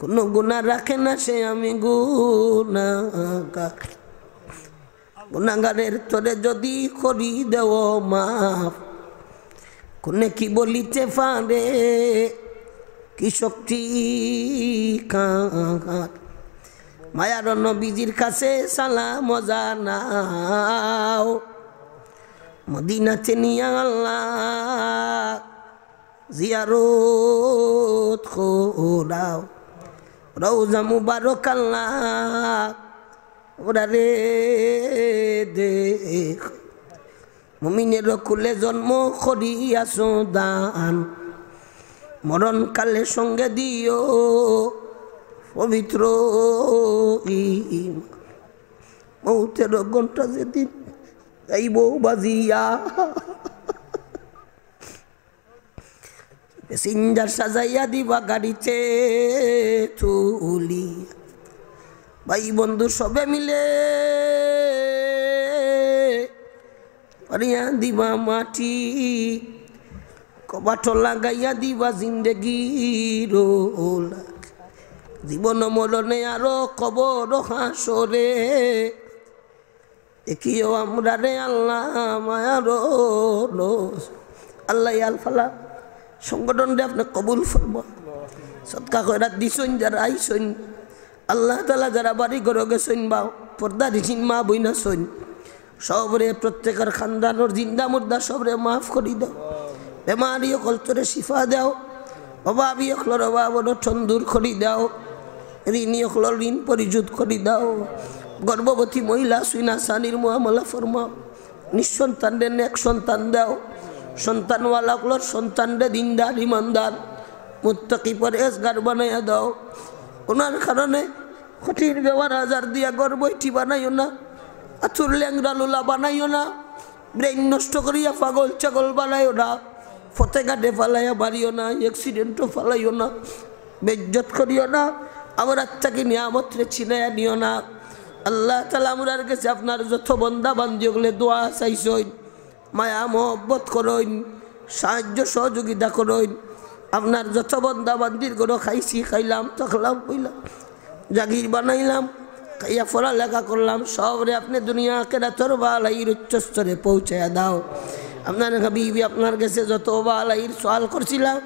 কোনো গুনাহ রাখে না সে আমি গুনাহগার, গুনাহগারের তোরে যদি করি দেও মাফ, কোনে কি বলিতে পারে কি শক্তি কার, মায়ার নবীজির কাছে সালাম জানাও, মদিনাতে নিয়া আল্লাহ জিয়ারত করাও, রওজা মুবারক আল্লাহ ওরারে দেখ, মুমিনের কুলে জন্ম করিয়াছো দান, মরণকালে সঙ্গে দিও পবিত্র ঈমান, মৌতের ঘণ্টা যেদিন যাইব বাজিয়া, প্যাসেঞ্জার সাজাইয়া দিবা গাড়িতে তুলি, ভাই বন্ধু সবে মিলে পারিয়া দিবা মাটি, কবাট লাগাইয়া দিবা জিন্দেগির, জীবন মরণে আরো কবর হাসরে, দেখিও আমরা রে আল্লাহ মায়ার আল্লাহ আলফালা সংগঠন রে আপনি কবুল ফরমা, সদকা কইরা দিছুন যারা আইসুন, আল্লাহ তাআলা যারা বাড়ি ঘরে গেছেন বা পর্দা দিছেন মা বইনা সইন, সবরে প্রত্যেকের খানদানোর জিন্দা মুর্দা সবরে মাফ করি দাও বেমারি অকলতরে শিফা দাও অভাবী অকলর অভাব অনটন দূর করি দাও ঋণী অকলর ঋণ পরিশোধ করি দাও গর্ভবতী মহিলা সুইনা সানির মুআমালা ফরমাও নিঃসন্তানদের নেক সন্তান দাও সন্তানওয়ালা অকলর সন্তানরে দিনদার ইমানদার মুত্তাকি পরহেজগার বানাইয়া দাও ওনার কারণে কঠিন ব্যবহার আজার দিয়া গর্বইটি বানাইও না আচুর ল্যাংরা লোলা বানাইও না ব্রেন নষ্ট করিয়া পাগল ছাগল বানাইও না ফতে ঘাটে ফালাইয়া মারিও না অ্যাক্সিডেন্টও ফালাইও না বেজ্জত করিও না আমার আত্মাকে নিয়ামতরে ছিনাইয়া নিও না আল্লাহ তাআলা আমরার কাছে আপনার যত বন্দা বান্দি ওগুলো দোয়া চাইছইন মায়া মহব্বত করইন সাহায্য সহযোগিতা করইন আপনার যত বন্দা বান্দির গরো খাইছি খাইলাম তখলাম কইলাম জাগির বানাইলাম খাইয়া পড়ালেখা করলাম সবরে আপনি দুনিয়া আখিরাতের বালাইর উচ্চস্তরে পৌঁছায়া দাও আপনার হাবিবি আপনার কাছে যত বালাইর সওয়াল করছিলাম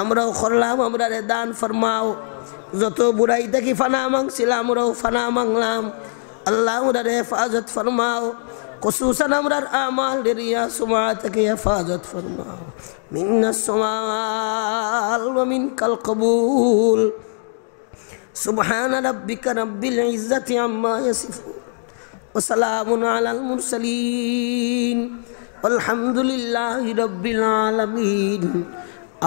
আমরাও করলাম আমরা রে দান ফরমাও যত বুড়াই থেকে ফানা মাংছিলাম আমরাও ফানা মাংলাম আল্লাহ আমরা রে হেফাজত ফরমাও খুসুসান আমরার আমাল রিয়া সুমা থেকে হেফাজত ফরমাও মিন্নাস সুমাল ওয়া মিনকাল কবুল সুবহান রাব্বিকা রাব্বিল ইজ্জাতি আম্মা ইয়াসিফুন ওয়া সালামুন আলাল মুরসালিন আলহামদুলিল্লাহি রাব্বিল আলামিন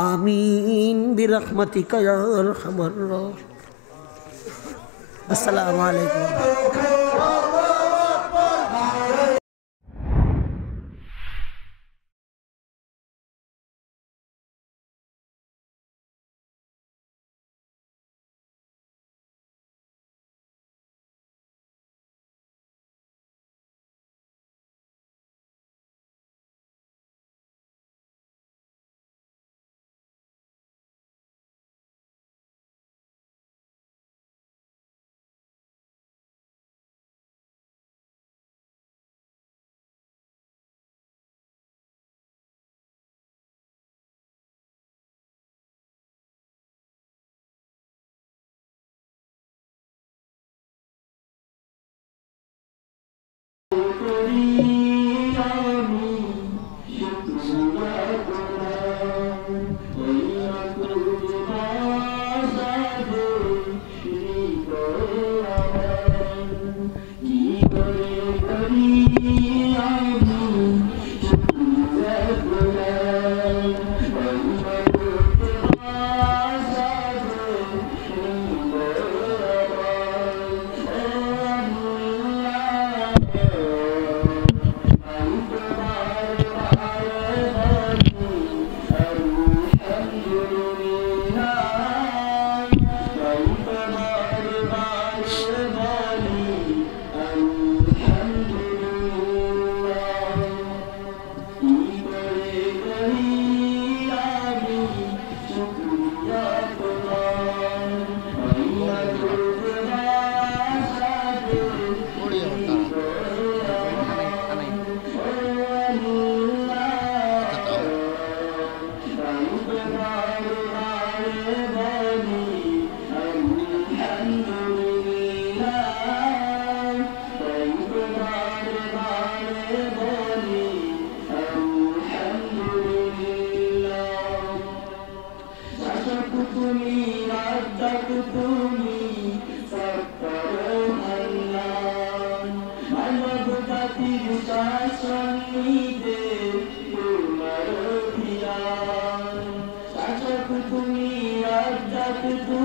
আমিন বিরহমাতিকা ইয়া আরহামার রাহিমিন আসসালামু আলাইকুম। Thank you.